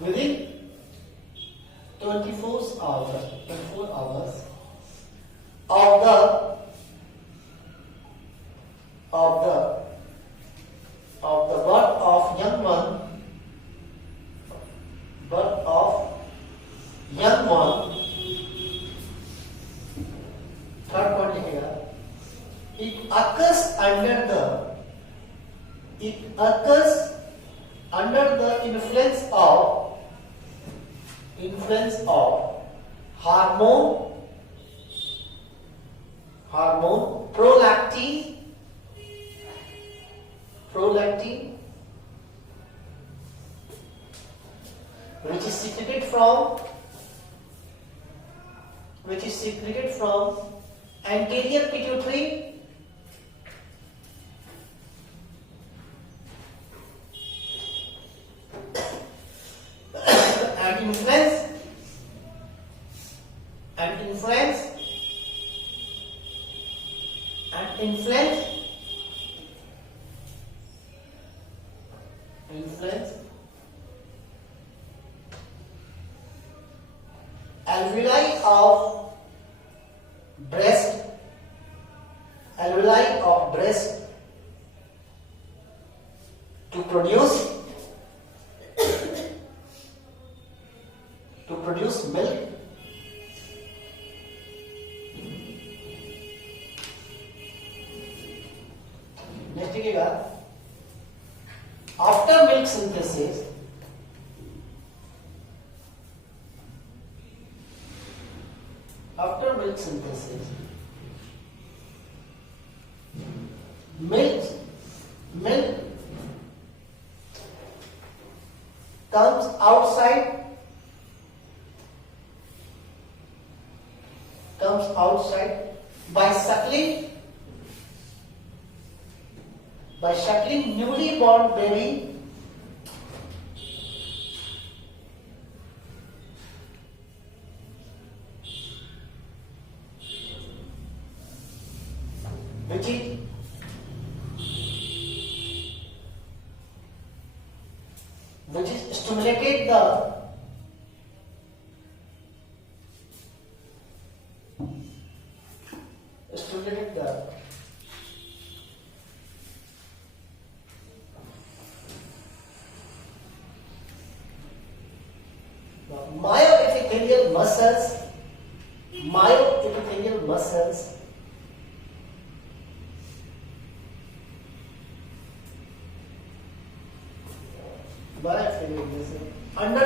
Within 24 hours of the birth of young one, third point लिखेगा, it occurs under the influence of hormone prolactin, which is secreted from anterior pituitary and influence alveoli of breast to produce milk. Next लिखेगा, after milk synthesis milk comes outside by suckling newly born baby which is stimulated the myoepithelial muscles under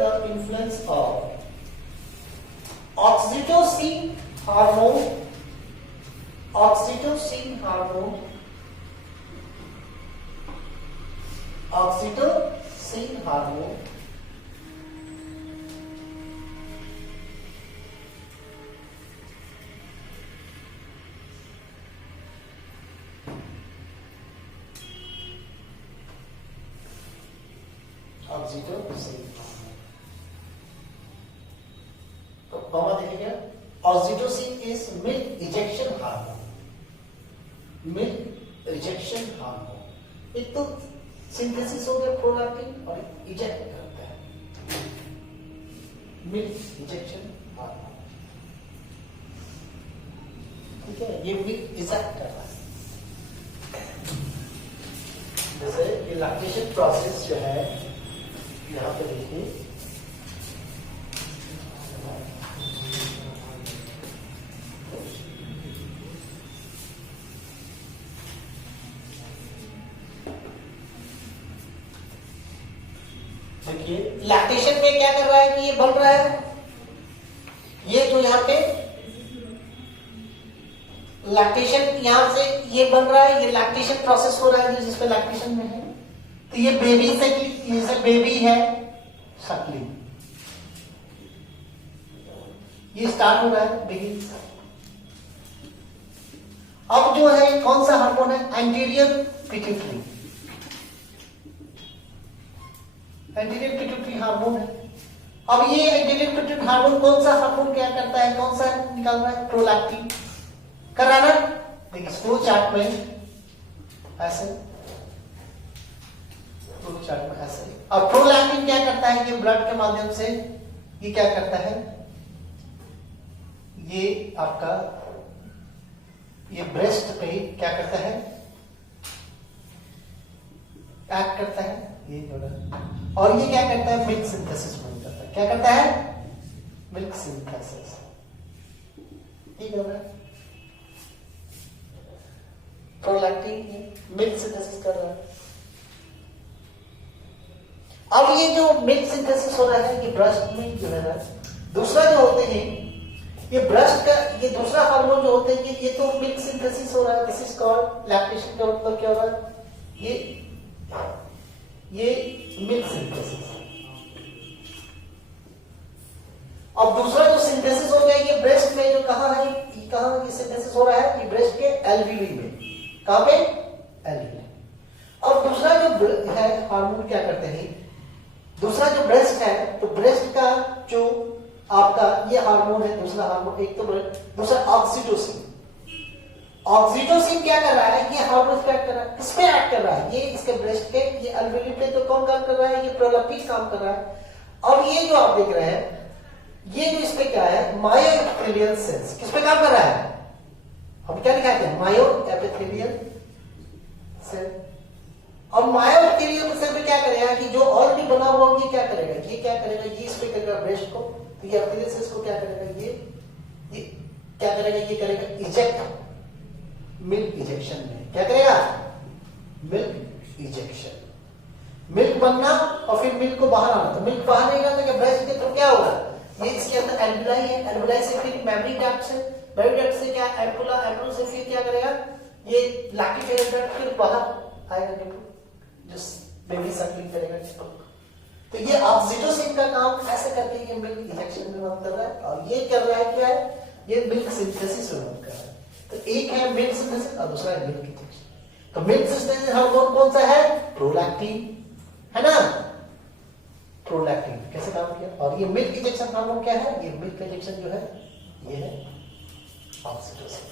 the influence of oxytocin hormone तो comma देखिए, oxytocin is milk ejection hormone. एक तो synthesis हो गया prolactin और eject करता है, milk ejection hormone. ठीक है, ये मिल्क इजेक्ट कर रहा है। जैसे ये लैक्टेशन प्रोसेस जो है यहाँ पे देखिए, देखिए लैक्टेशन में क्या कर रहा है कि ये बन रहा है, ये जो यहाँ पे लैक्टेशन यहां से ये बन रहा है, ये लैक्टेशन प्रोसेस हो रहा है जिसपे लैक्टेशन में है। तो ये बेबी से, ये बेबी है शकलिंग, ये स्टार्ट हो रहा है बिगिन से। अब जो है कौन सा हार्मोन है, anterior pituitary, anterior pituitary hormone है। अब ये एंटीरियर पिट्यूटरी हार्मोन कौन सा हार्मोन क्या करता है, कौन सा निकाल रहा है, प्रोलैक्टिन कर रहा है ना। देखिए फ्लो चार्ट में ऐसे, फ्लो चार्ट में ऐसे। अब प्रोलैक्टिन क्या करता है, ये ब्लड के माध्यम से ये क्या करता है, ये आपका ये ब्रेस्ट पे क्या करता है, एक्ट करता है ये जो, और ये क्या करता है, मिल्क सिंथेसिस बंद करता है। क्या करता है, मिल्क सिंथेसिस, ठीक है। प्रोलैक्टिन मिल्क सिंथेसिस कर रहा है। अब ये जो मिल्क सिंथेसिस हो रहा है, ये ब्रेस्ट में जो है, दूसरा जो होते हैं ये ब्रेस्ट का, ये दूसरा हार्मोन जो होते हैं, ये तो मिल्क सिंथेसिस हो रहा है, दिस इज कॉल्ड लैक्टेशन। का मतलब क्या हो रहा है, ये मिल्क सिंथेसिस। अब दूसरा जो सिंथेसिस हो गया, ये ब्रेस्ट में जो कहां है, ये कहां ये सिंथेसिस हो रहा है, ये ब्रेस्ट के एल्वियली में, कहां पे, एल्वियली। अब दूसरा जो है हार्मोन क्या करते हैं, दूसरा जो ब्रेस्ट है, तो ब्रेस्ट का जो आपका ये हार्मोन है, दूसरा हार्मोन, एक तो दूसरा ऑक्सीटोसिन। ऑक्सीटोसिन क्या कर रहा है, ये हार्मोन एक्ट कर रहा है, किस पे एक्ट कर रहा है, ये इसके ब्रेस्ट के, ये एल्वियली पे तो कौन काम कर रहा है, ये प्रोलैक्टिन काम कर रहा है। अब ये जो आप देख रहे हैं, ये जो इस पे क्या है, मायोएपिथेलियल सेल्स, किस पे काम कर रहा है, हम क्या लिखाते हैं, मायोएपिथेलियल सेल। अब मायोएपिथेलियल सेल में क्या करेगा कि जो ऑलरेडी बना हुआ ये क्या करेगा, ये क्या करेगा, ये इस पे करेगा ब्रेस्ट को, तो ये एपिथेलियल सेल्स को क्या करेगा, ये क्या करेगा, ये करेगा इजेक्ट, मिल्क इजेक्शन में क्या करेगा, मिल्क इजेक्शन, मिल्क बनना और फिर मिल्क को बाहर आना। तो मिल्क बाहर नहीं आता, ब्रेस्ट के थ्रू क्या होगा, ये इसके अंदर एल्विलाई है, एल्विलाई से फिर मेमरी डक्ट से, मेमरी डक्ट से क्या एम्पुला, एम्पुला से फिर क्या करेगा, ये लैक्टिक डक्ट फिर बाहर आएगा, जो बेबी सक्लिंग करेगा। तो ये ऑक्सीटोसिन का काम ऐसे करके ये मिल्क इंजेक्शन में मदद कर रहा है, और ये कर रहा है क्या है, ये मिल्क सिंथेसिस में मदद कर रहा है। तो एक है मिल्क सिंथेसिस और दूसरा है मिल्क इंजेक्शन। तो मिल्क सिंथेसिस हार्मोन कौन सा है, प्रोलैक्टिन है ना, प्रोलैक्टिन कैसे काम किया। और ये मिल्क इंजेक्शन हार्मोन क्या है, ये मिल्क इंजेक्शन जो है ये है ऑक्सीटोसिन।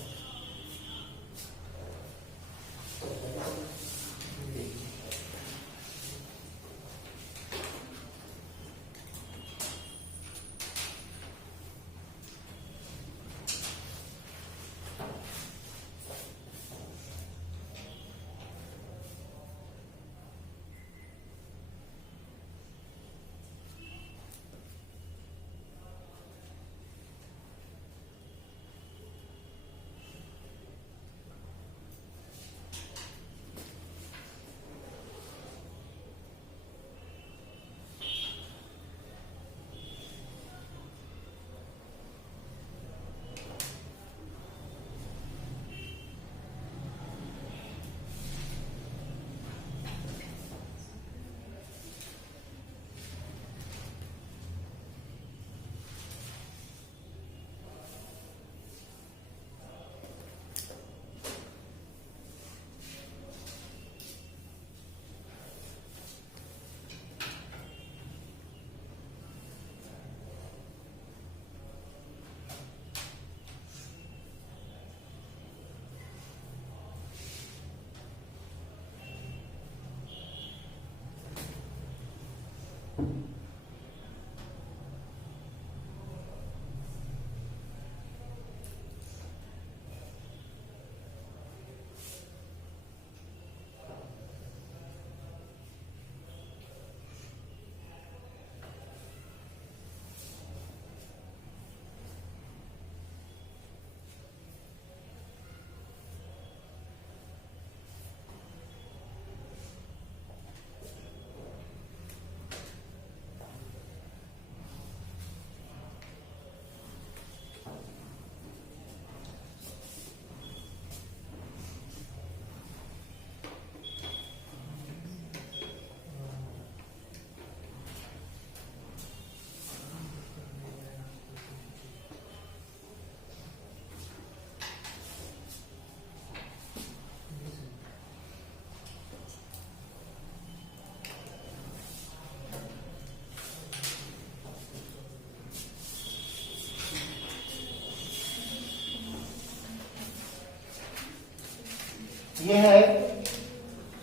ये है,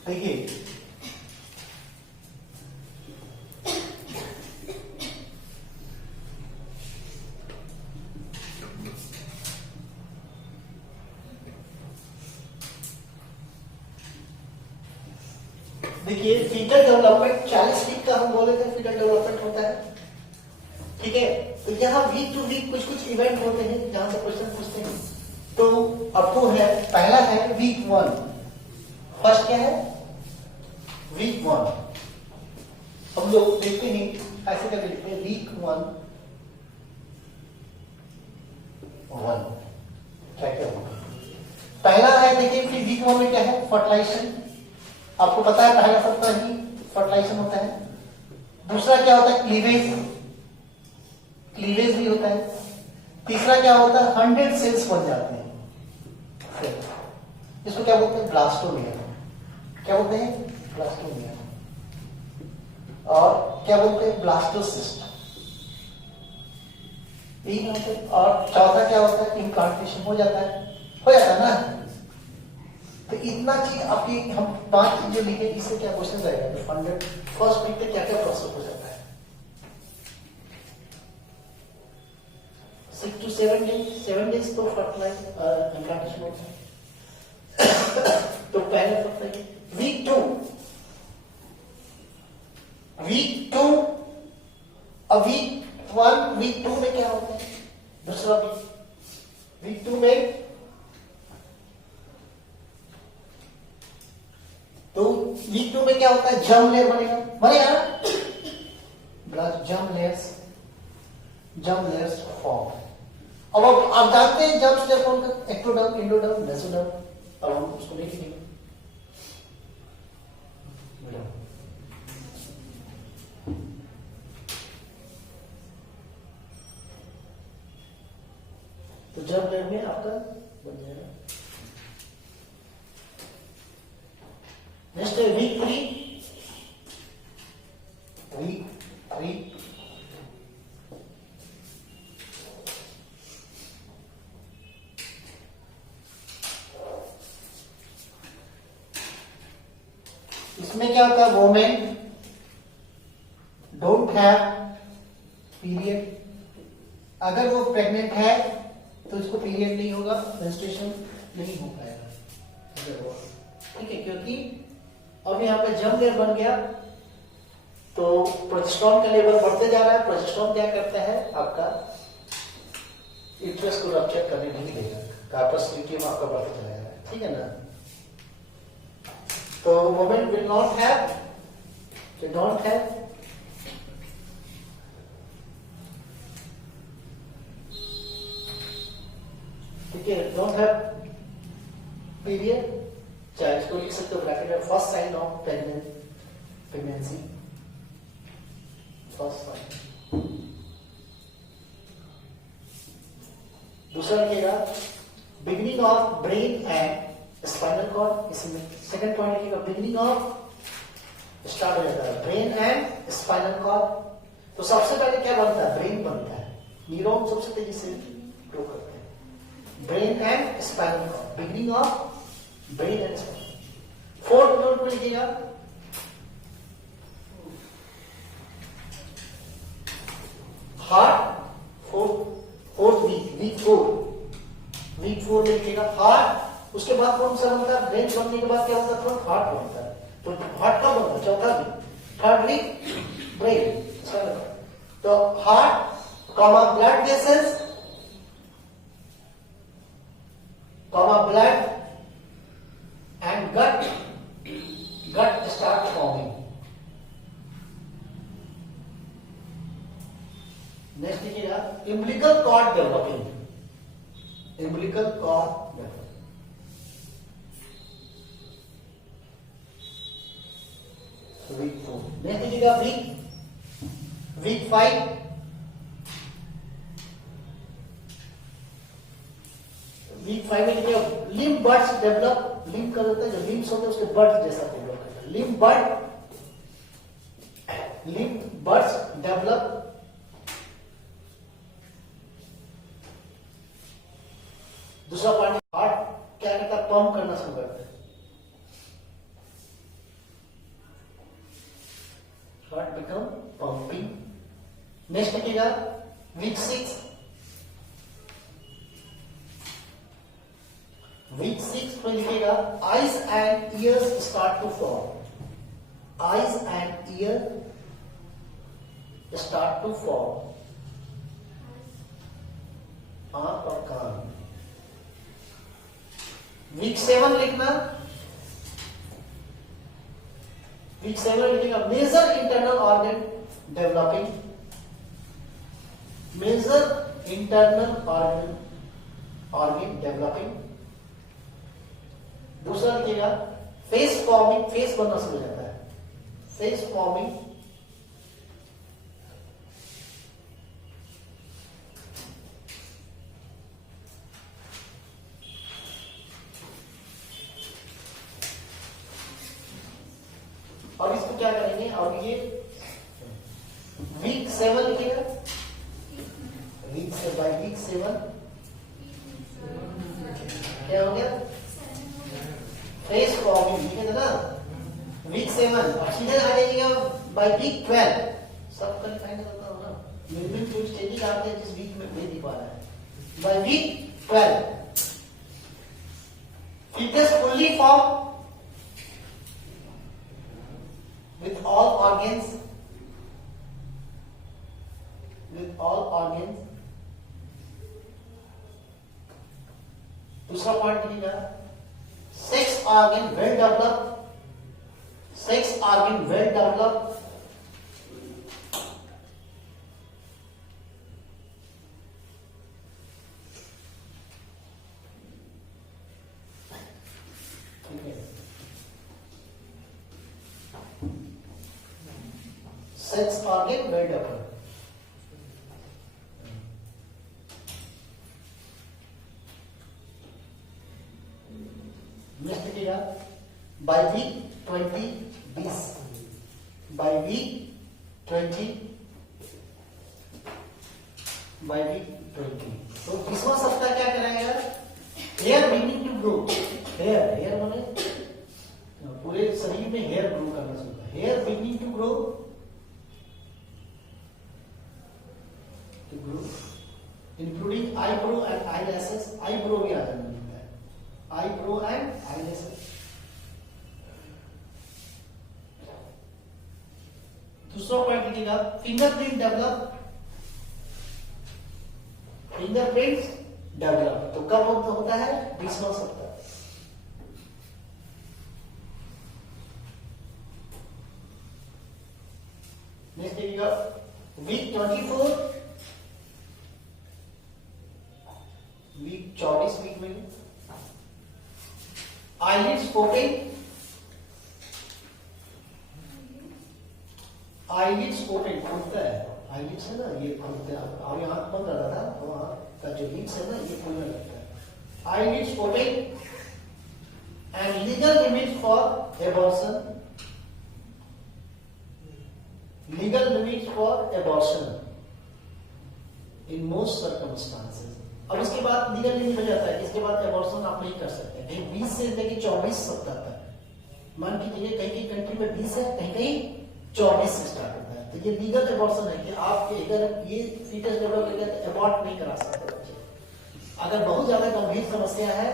देखिए देखिए फीटल डेवलपमेंट 40 वीक का हम बोले थे फीटल डेवलपमेंट होता है, ठीक है। तो यहाँ वीक टू वीक कुछ कुछ इवेंट होते हैं जहां से क्वेश्चन पूछते हैं। तो आपको है, पहला है वीक 1। फर्स्ट क्या है? वीक 1। हम लोग देखते हैं ऐसे करके लिखते हैं वीक 1 क्या क्या होगा। पहला है, देखिए फिर वीक 1 में क्या है? फर्टिलाइजेशन। आपको पता है पहला सप्ताह ही फर्टिलाइजेशन होता है। दूसरा क्या होता है? क्लीवेज, क्लीवेज भी होता है। तीसरा क्या होता है? 100 सेल्स बन जाते हैं, इसको क्या बोलते हैं? ब्लास्टोमिया। क्या बोलते हैं? ब्लास्टोमिया। और क्या बोलते हैं? ब्लास्टोसिस्ट। यही होते हैं। और चौथा क्या होता है? इम्प्लांटेशन हो जाता है ना। तो इतना चीज आपकी, हम 5 चीजें लिखे, इससे क्या क्वेश्चन आएगा? तो 100 फर्स्ट वीक में क्या क्या प्रोसेस हो जाता है? 6 to 7 days तो फर्टिलाइज इम्प्लांटेशन होता है। तो पहले सप्ताह वीक 2 और वीक 1 वीक 2 में क्या होता है? दूसरा वीक 2 में तो वीक 2 में क्या होता है? जर्म लेयर बनेगा ना, ब्लड जर्म लेयर्स फॉर्म। अब आप जानते हैं जर्म लेयर कौन का? Ectoderm, endoderm, mesoderm. अब हम उसको देखेंगे। तो जर्म लेयर में आपका बन जाएगा। नेक्स्ट है वीक 3 इसमें क्या होता है? Women don't have period. अगर वो प्रेग्नेंट है तो उसको पीरियड नहीं होगा, मेंस्ट्रुएशन नहीं हो पाएगा, ठीक है। क्योंकि अब यहाँ पे जर्म लेयर बन गया तो प्रोजेस्टेरोन का लेवल बढ़ते जा रहा है। प्रोजेस्टेरोन क्या करता है? आपका यूट्रस को रप्चर करने नहीं देगा, कार्पस ल्यूटियम आपका बढ़ते चला जा रहा है, ठीक है ना। तो women will not have, they don't have ठीक है, don't have period, चाहे इसको लिख सकते हो ब्रैकेट में, first sign of pregnancy, first sign. दूसरा लिखिएगा beginning of brain and spinal cord. इसमें सेकंड पॉइंट लिखिएगा बिगिनिंग ऑफ, स्टार्ट हो जाता है ब्रेन एंड स्पाइनल कॉर्ड। तो सबसे पहले क्या बनता है? ब्रेन बनता है, न्यूरॉन सबसे तेजी से ग्रो करते हैं। Brain and spinal cord, beginning of brain and spinal. Fourth note पे लिखिएगा हार्ट, फोर्थ वीक 4 में लिखिएगा हार्ट। उसके बाद कौन सा बनता है? ब्रेन बनने के बाद क्या होता है? हार्ट बनता है। तो हार्ट कब बनता है? चौथा वीक, थर्ड वीक ब्रेन। तो heart comma blood vessels comma blood and gut start forming. Next लिखिएगा umbilical cord developing, umbilical cord developing। Week 4। Next लिखिएगा वीक 5 में लिखिएगा लिम्ब बड्स डेवलप। लिम्ब का होता है जो लिम्ब्स होते हैं उसके बड्स जैसा डेवलप करता है, लिम्ब बड्स डेवलप। दूसरा पार्ट हार्ट क्या करता है? पंप करना शुरू करता है, हार्ट बिकम पंपिंग। नेक्स्ट लिखिएगा वीक 6, वीक 6 में लिखिएगा eyes and ears start to fall. Eyes and ear start to fall, आंख और कान। वीक 7 लिखना, वीक 7 लिखेगा major internal organ developing, major internal organ developing. दूसरा लिखेगा फेस फॉर्मिंग, फेस बनना शुरू हो जाता है, फेस फॉर्मिंग। और इसको क्या करेंगे, और ये वीक 7 लिखेगा, वीक से बाय वीक 7 क्या हो गया, फेस फॉर्मिंग लिखे थे ना, वीक 7। और सीधे आ जाइएगा बाय वीक 12, सब कल फाइंड करता हूं ना, मिडिल जो स्टेजेस आते हैं जिस वीक में नहीं दिखा रहा है। By week 12 fetus fully formed with all organs, with all organs। दूसरा पॉइंट लिखिएगा sex organ well develop, sex organ well develop. ठीक है, sex organ well develop. Next लिखिएगा by week 20 20, by week 20, by week 20। तो 20वां सप्ताह क्या कराएगा, hair beginning to grow. Hair, hair माने पूरे शरीर में हेयर ग्रो करना शुरू होता है, hair beginning to grow, including eyebrow and eyelashes. Eyebrow भी आ जाने लगता है, आईब्रो एंड आईलैशेस। दूसरा पॉइंट लिखिएगा फिंगरप्रिंट डेवलप, फिंगरप्रिंट डेवलप। तो कब होता है, 20वां सप्ताह। नेक्स्ट लिखिएगा वीक 24, वीक 24 वीक में आईलिड्स ओपन, आईलिड्स ओपन खुलता है, आईलिड्स है ना ये खुलता है, और यहाँ बंद रहता था तो वहां का जो लिड्स है ना ये खुलने लगता है। Eyelids open and legal limit for abortion, legal limit for abortion in most circumstances. और इसके बाद लीगल लिमिट हो जाता है, इसके बाद एबॉर्शन आप नहीं कर सकते। कहीं 20 से लेकर 24 सप्ताह तक, मान कीजिए कहीं की कंट्री में 20 है, कहीं कहीं 24 से स्टार्ट होता है। तो ये लीगल एबॉर्शन है कि आप अगर ये फीटस डेवलप करके तो एबॉर्ट नहीं करा सकते बच्चे। अगर बहुत ज्यादा गंभीर समस्या है,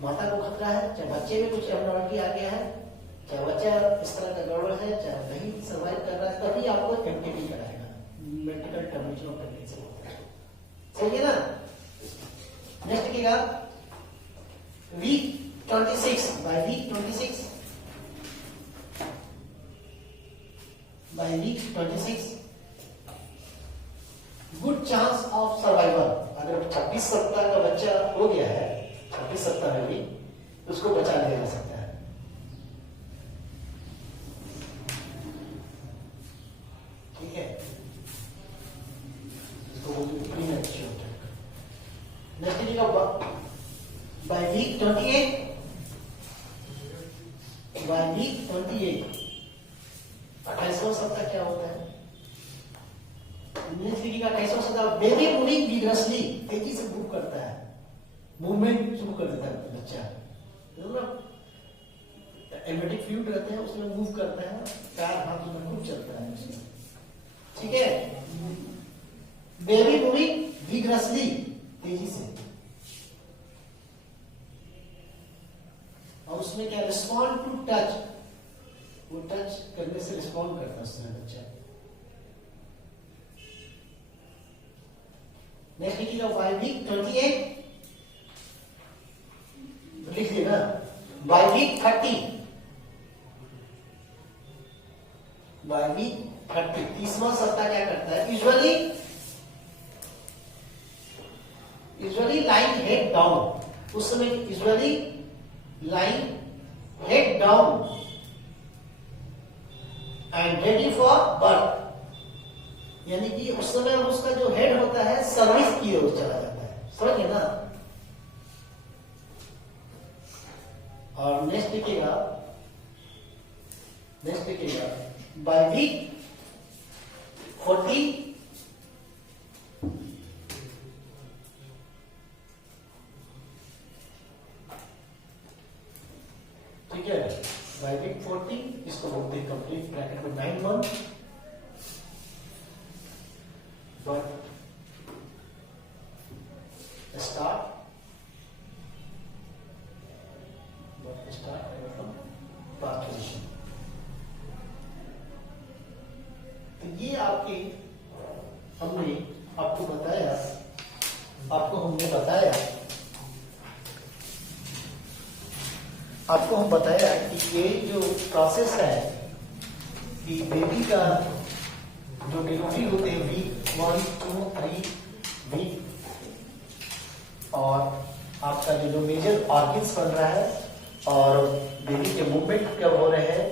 माता को खतरा है, चाहे बच्चे में कुछ एबनॉर्मलिटी आ गया है, चाहे बच्चा इस तरह का गड़बड़ है, चाहे नहीं सर्वाइव कर रहा है, तभी आपको एमटीपी कराएगा, मेडिकल टर्मिनेशन ऑफ प्रेगनेंसी होता है। सही है ना। नेक्स्ट लिखिएगा week 26, by week 26, by week 26 good chance of survival. अगर 26 सप्ताह का बच्चा हो गया है, 26 सप्ताह में भी उसको बचा लिया जा सकता है। ठीक है, इसको बोलते हैं प्रीमैच्योर। नेक्स्ट लिखिएगा बाय वीक 28, बाय वीक 28 28वां सप्ताह क्या होता है, नेक्स्ट लिखिएगा 28वां सप्ताह बेबी मूविंग विगरसली, तेजी से मूव करता है, मूवमेंट शुरू कर देता है बच्चा। एम्ब्रियोनिक फ्लूइड रहते हैं उसमें मूव करता है, पैर हाथ में खूब चलता है उसमें, ठीक है। बेबी मूविंग विग्रसली, तेजी से, और उसमें क्या रिस्पॉन्ड टू टच, वो टच करने से रिस्पॉन्ड करता है उसमें बच्चा। नेक्स्ट लिखिएगा बाय वीक 28, लिख देना बाय वीक 30, बाय वीक 30 30वां सप्ताह क्या करता है, यूजुअली लाइन हेड डाउन, उस समय usually line head down and ready for birth, यानी कि उस समय उसका जो हेड होता है सर्विस की ओर चला जाता है, समझिए ना। और नेक्स्ट लिखिएगा बाय वीक 40 ठीक है, बाय वीक 40 इसको बोलते हैं कंप्लीट ब्रैकेट में 9 मंथ, बट स्टार्ट पार्टिशन। तो ये आपके हमने आपको बताया आपको हम बताया कि ये जो प्रोसेस है कि बेबी का जो डिलीवरी होते हैं वीक 1, 2, 3 वीक, और आपका जो मेजर ऑर्गन्स बन रहा है और बेबी के मूवमेंट कब हो रहे हैं,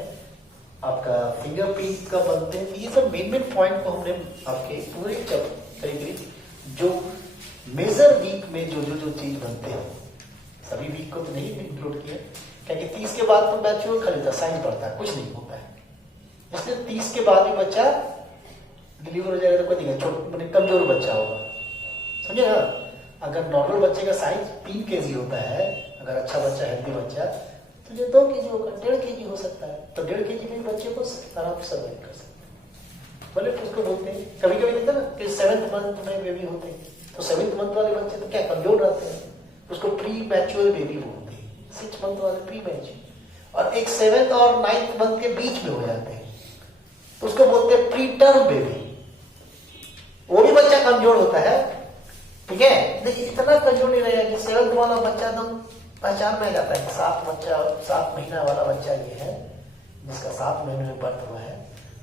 आपका फिंगर प्रिंट कब बनते हैं, ये सब मेन पॉइंट को हमने आपके पूरे करीब जो मेजर वीक में जो चीज बनते हैं, सभी वीक को तो नहीं इंक्लूड किया क्योंकि 30 के बाद तो मैच्योर खाली साइन पड़ता है, कुछ नहीं होता है, इसलिए 30 के बाद ही बच्चा डिलीवर हो जाएगा तो कोई नहीं, छोटा कमजोर बच्चा होगा, समझे ना। अगर नॉर्मल बच्चे का साइज 3 kg होता है, अगर अच्छा बच्चा हेल्दी बच्चा तो जो 2 kg होगा, 1.5 kg हो सकता है, तो 1.5 kg में बच्चे को आराम से सर्वाइव कर सकते हैं। बोले उसको बोलते हैं कभी कभी देखते ना कि 7th मंथ में बेबी होते हैं, तो 7th मंथ वाले बच्चे तो क्या कमजोर रहते हैं, उसको प्री मैच्योर बेबी बोलते हैं, 6 मंथ वाले प्री मैच्योर, और एक 7th और 9th मंथ के बीच में हो जाते हैं तो उसको बोलते हैं प्री टर्म बेबी, वो भी बच्चा कमजोर होता है, ठीक है। लेकिन इतना कमजोर नहीं रहेगा कि 7th वाला बच्चा तो पहचान में जाता है, 7 महीना वाला बच्चा ये है जिसका 7 महीने में बर्थ हुआ है,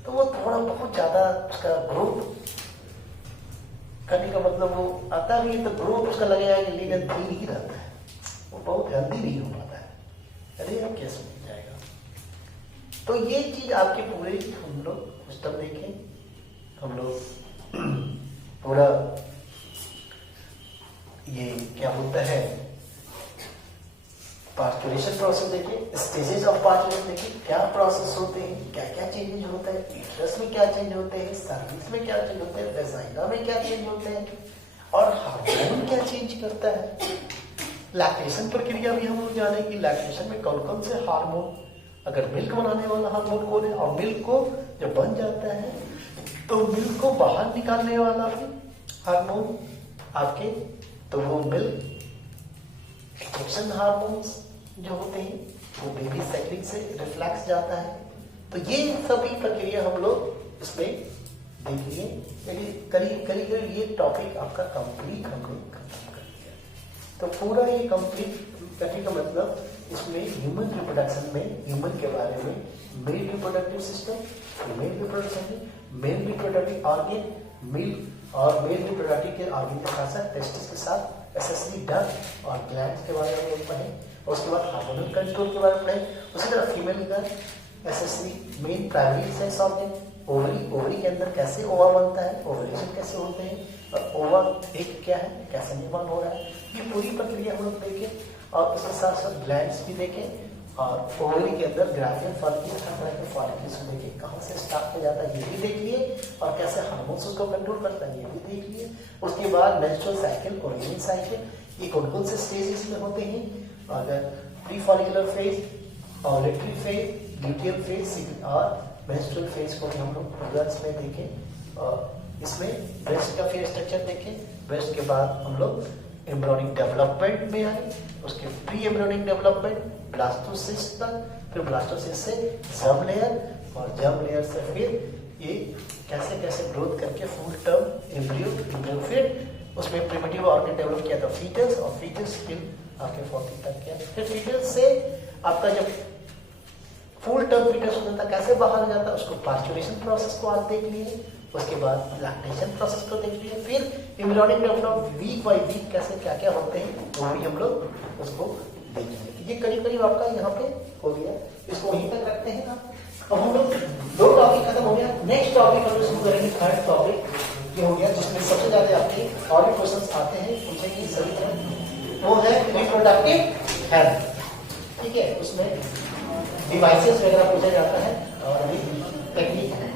तो वो थोड़ा बहुत ज्यादा उसका ग्रोथ करने का मतलब वो आता भी है, तो ग्रोथ उसका लगेगा कि लेकिन धीरे ही रहता है, वो बहुत हेल्दी नहीं हो पाता है, अरे अब कैसे मिल जाएगा। तो ये चीज आपके पूरे हम लोग सिस्टम देखें, हम लोग पूरा ये क्या होता है पार्चुरेशन प्रोसेस देखिए, स्टेजेस ऑफ पार्चुरेशन देखिए, क्या प्रोसेस होते हैं, क्या क्या चेंजेस होता है, यूट्रस में क्या चेंज होते हैं, सर्विक्स में क्या चेंज होते हैं, वेजाइना में क्या चेंज होते हैं, और हार्मोन क्या चेंज करता है। लैक्टेशन प्रक्रिया भी हम लोग जाने कि लैक्टेशन में कौन कौन से हार्मोन, अगर मिल्क बनाने वाला हार्मोन कौन है, और मिल्क को जब बन जाता है तो मिल्क को बाहर निकालने वाला भी हार्मोन आपके, तो वो मिल्क इंजेक्शन हार्मोन्स जो होते हैं वो बेबी साइक्लिंग से रिफ्लेक्स जाता है। तो ये सभी प्रक्रिया हम लोग इसमें देख लिए, करीब ये टॉपिक आपका कंप्लीट हम लोग खत्म कर दिया। तो पूरा ये कंप्लीट करने का मतलब इसमें ह्यूमन रिप्रोडक्शन में ह्यूमन के बारे में male reproductive system, female reproduction, male reproductive organ, male और मेल रिप्रोडक्टिव के ऑर्गन के साथ साथ टेस्टिस के साथ एसेसरी डक्ट और ग्लैंड्स के बारे में पढ़े, और उसके बाद हार्मोनल कंट्रोल के बारे में पढ़े। उसी तरह फीमेल का accessory main primary sex organ, ovary के अंदर कैसे ओवा बनता है, ओवुलेशन कैसे होते हैं, और ओवा एक क्या है, कैसे निर्माण हो रहा है, ये पूरी प्रक्रिया हम लोग देखें, और उसके साथ साथ ग्लैंड्स भी देखें, और ओवरी के अंदर ग्राफियन फॉलिकल्स, हर तरह के फॉलिकल्स को देखिए, कहाँ से स्टार्ट हो जाता है ये भी देख लिए, और कैसे हार्मोन्स उसको कंट्रोल करता है ये भी देख लिए। उसके बाद मेंस्ट्रुअल साइकिल और यूरिन साइकिल, ये कौन कौन से स्टेजेस में होते हैं, अगर pre follicular phase, ovulatory phase, luteal phase और मेंस्ट्रुअल फेज को हम लोग प्रोग्राम्स में देखें। और इसमें ब्रेस्ट का फेज स्ट्रक्चर देखें। ब्रेस्ट के बाद हम लोग एम्ब्रियोनिक डेवलपमेंट में आए, उसके प्री एम्ब्रियोनिक डेवलपमेंट ब्लास्टोसिस्ट तक, फिर ब्लास्टोसिस्ट से जर्म लेयर और जर्म लेयर से फिर ये कैसे कैसे ग्रोथ करके फुल टर्म एम्ब्रियो, फिर उसमें प्रिमिटिव ऑर्गन डेवलप किया था फीटस, और फीटस फिर आके 40 तक किया। फिर फीटस से आपका जब फुल टर्म फीटस होता था कैसे बाहर जाता, उसको पास्चुरेशन प्रोसेस को आज देख लिए। उसके बाद लैक्टेशन प्रोसेस को देख लिए। फिर embryonic development week by week कैसे क्या क्या होते हैं वो भी हम लोग उसको देखेंगे। ये करीब करीब आपका यहाँ पे हो गया, इसको वहीं तक रखते हैं ना। अब हम लोग 2 टॉपिक खत्म हो गया। नेक्स्ट टॉपिक हम लोग शुरू करेंगे, 3rd टॉपिक ये हो गया जिसमें सबसे ज्यादा आपके और भी क्वेश्चंस आते हैं, पूछेंगे सभी तरह, वो है रिप्रोडक्टिव हेल्थ। ठीक है, उसमें डिवाइसेस वगैरह पूछा जाता है और अभी टेक्निक है।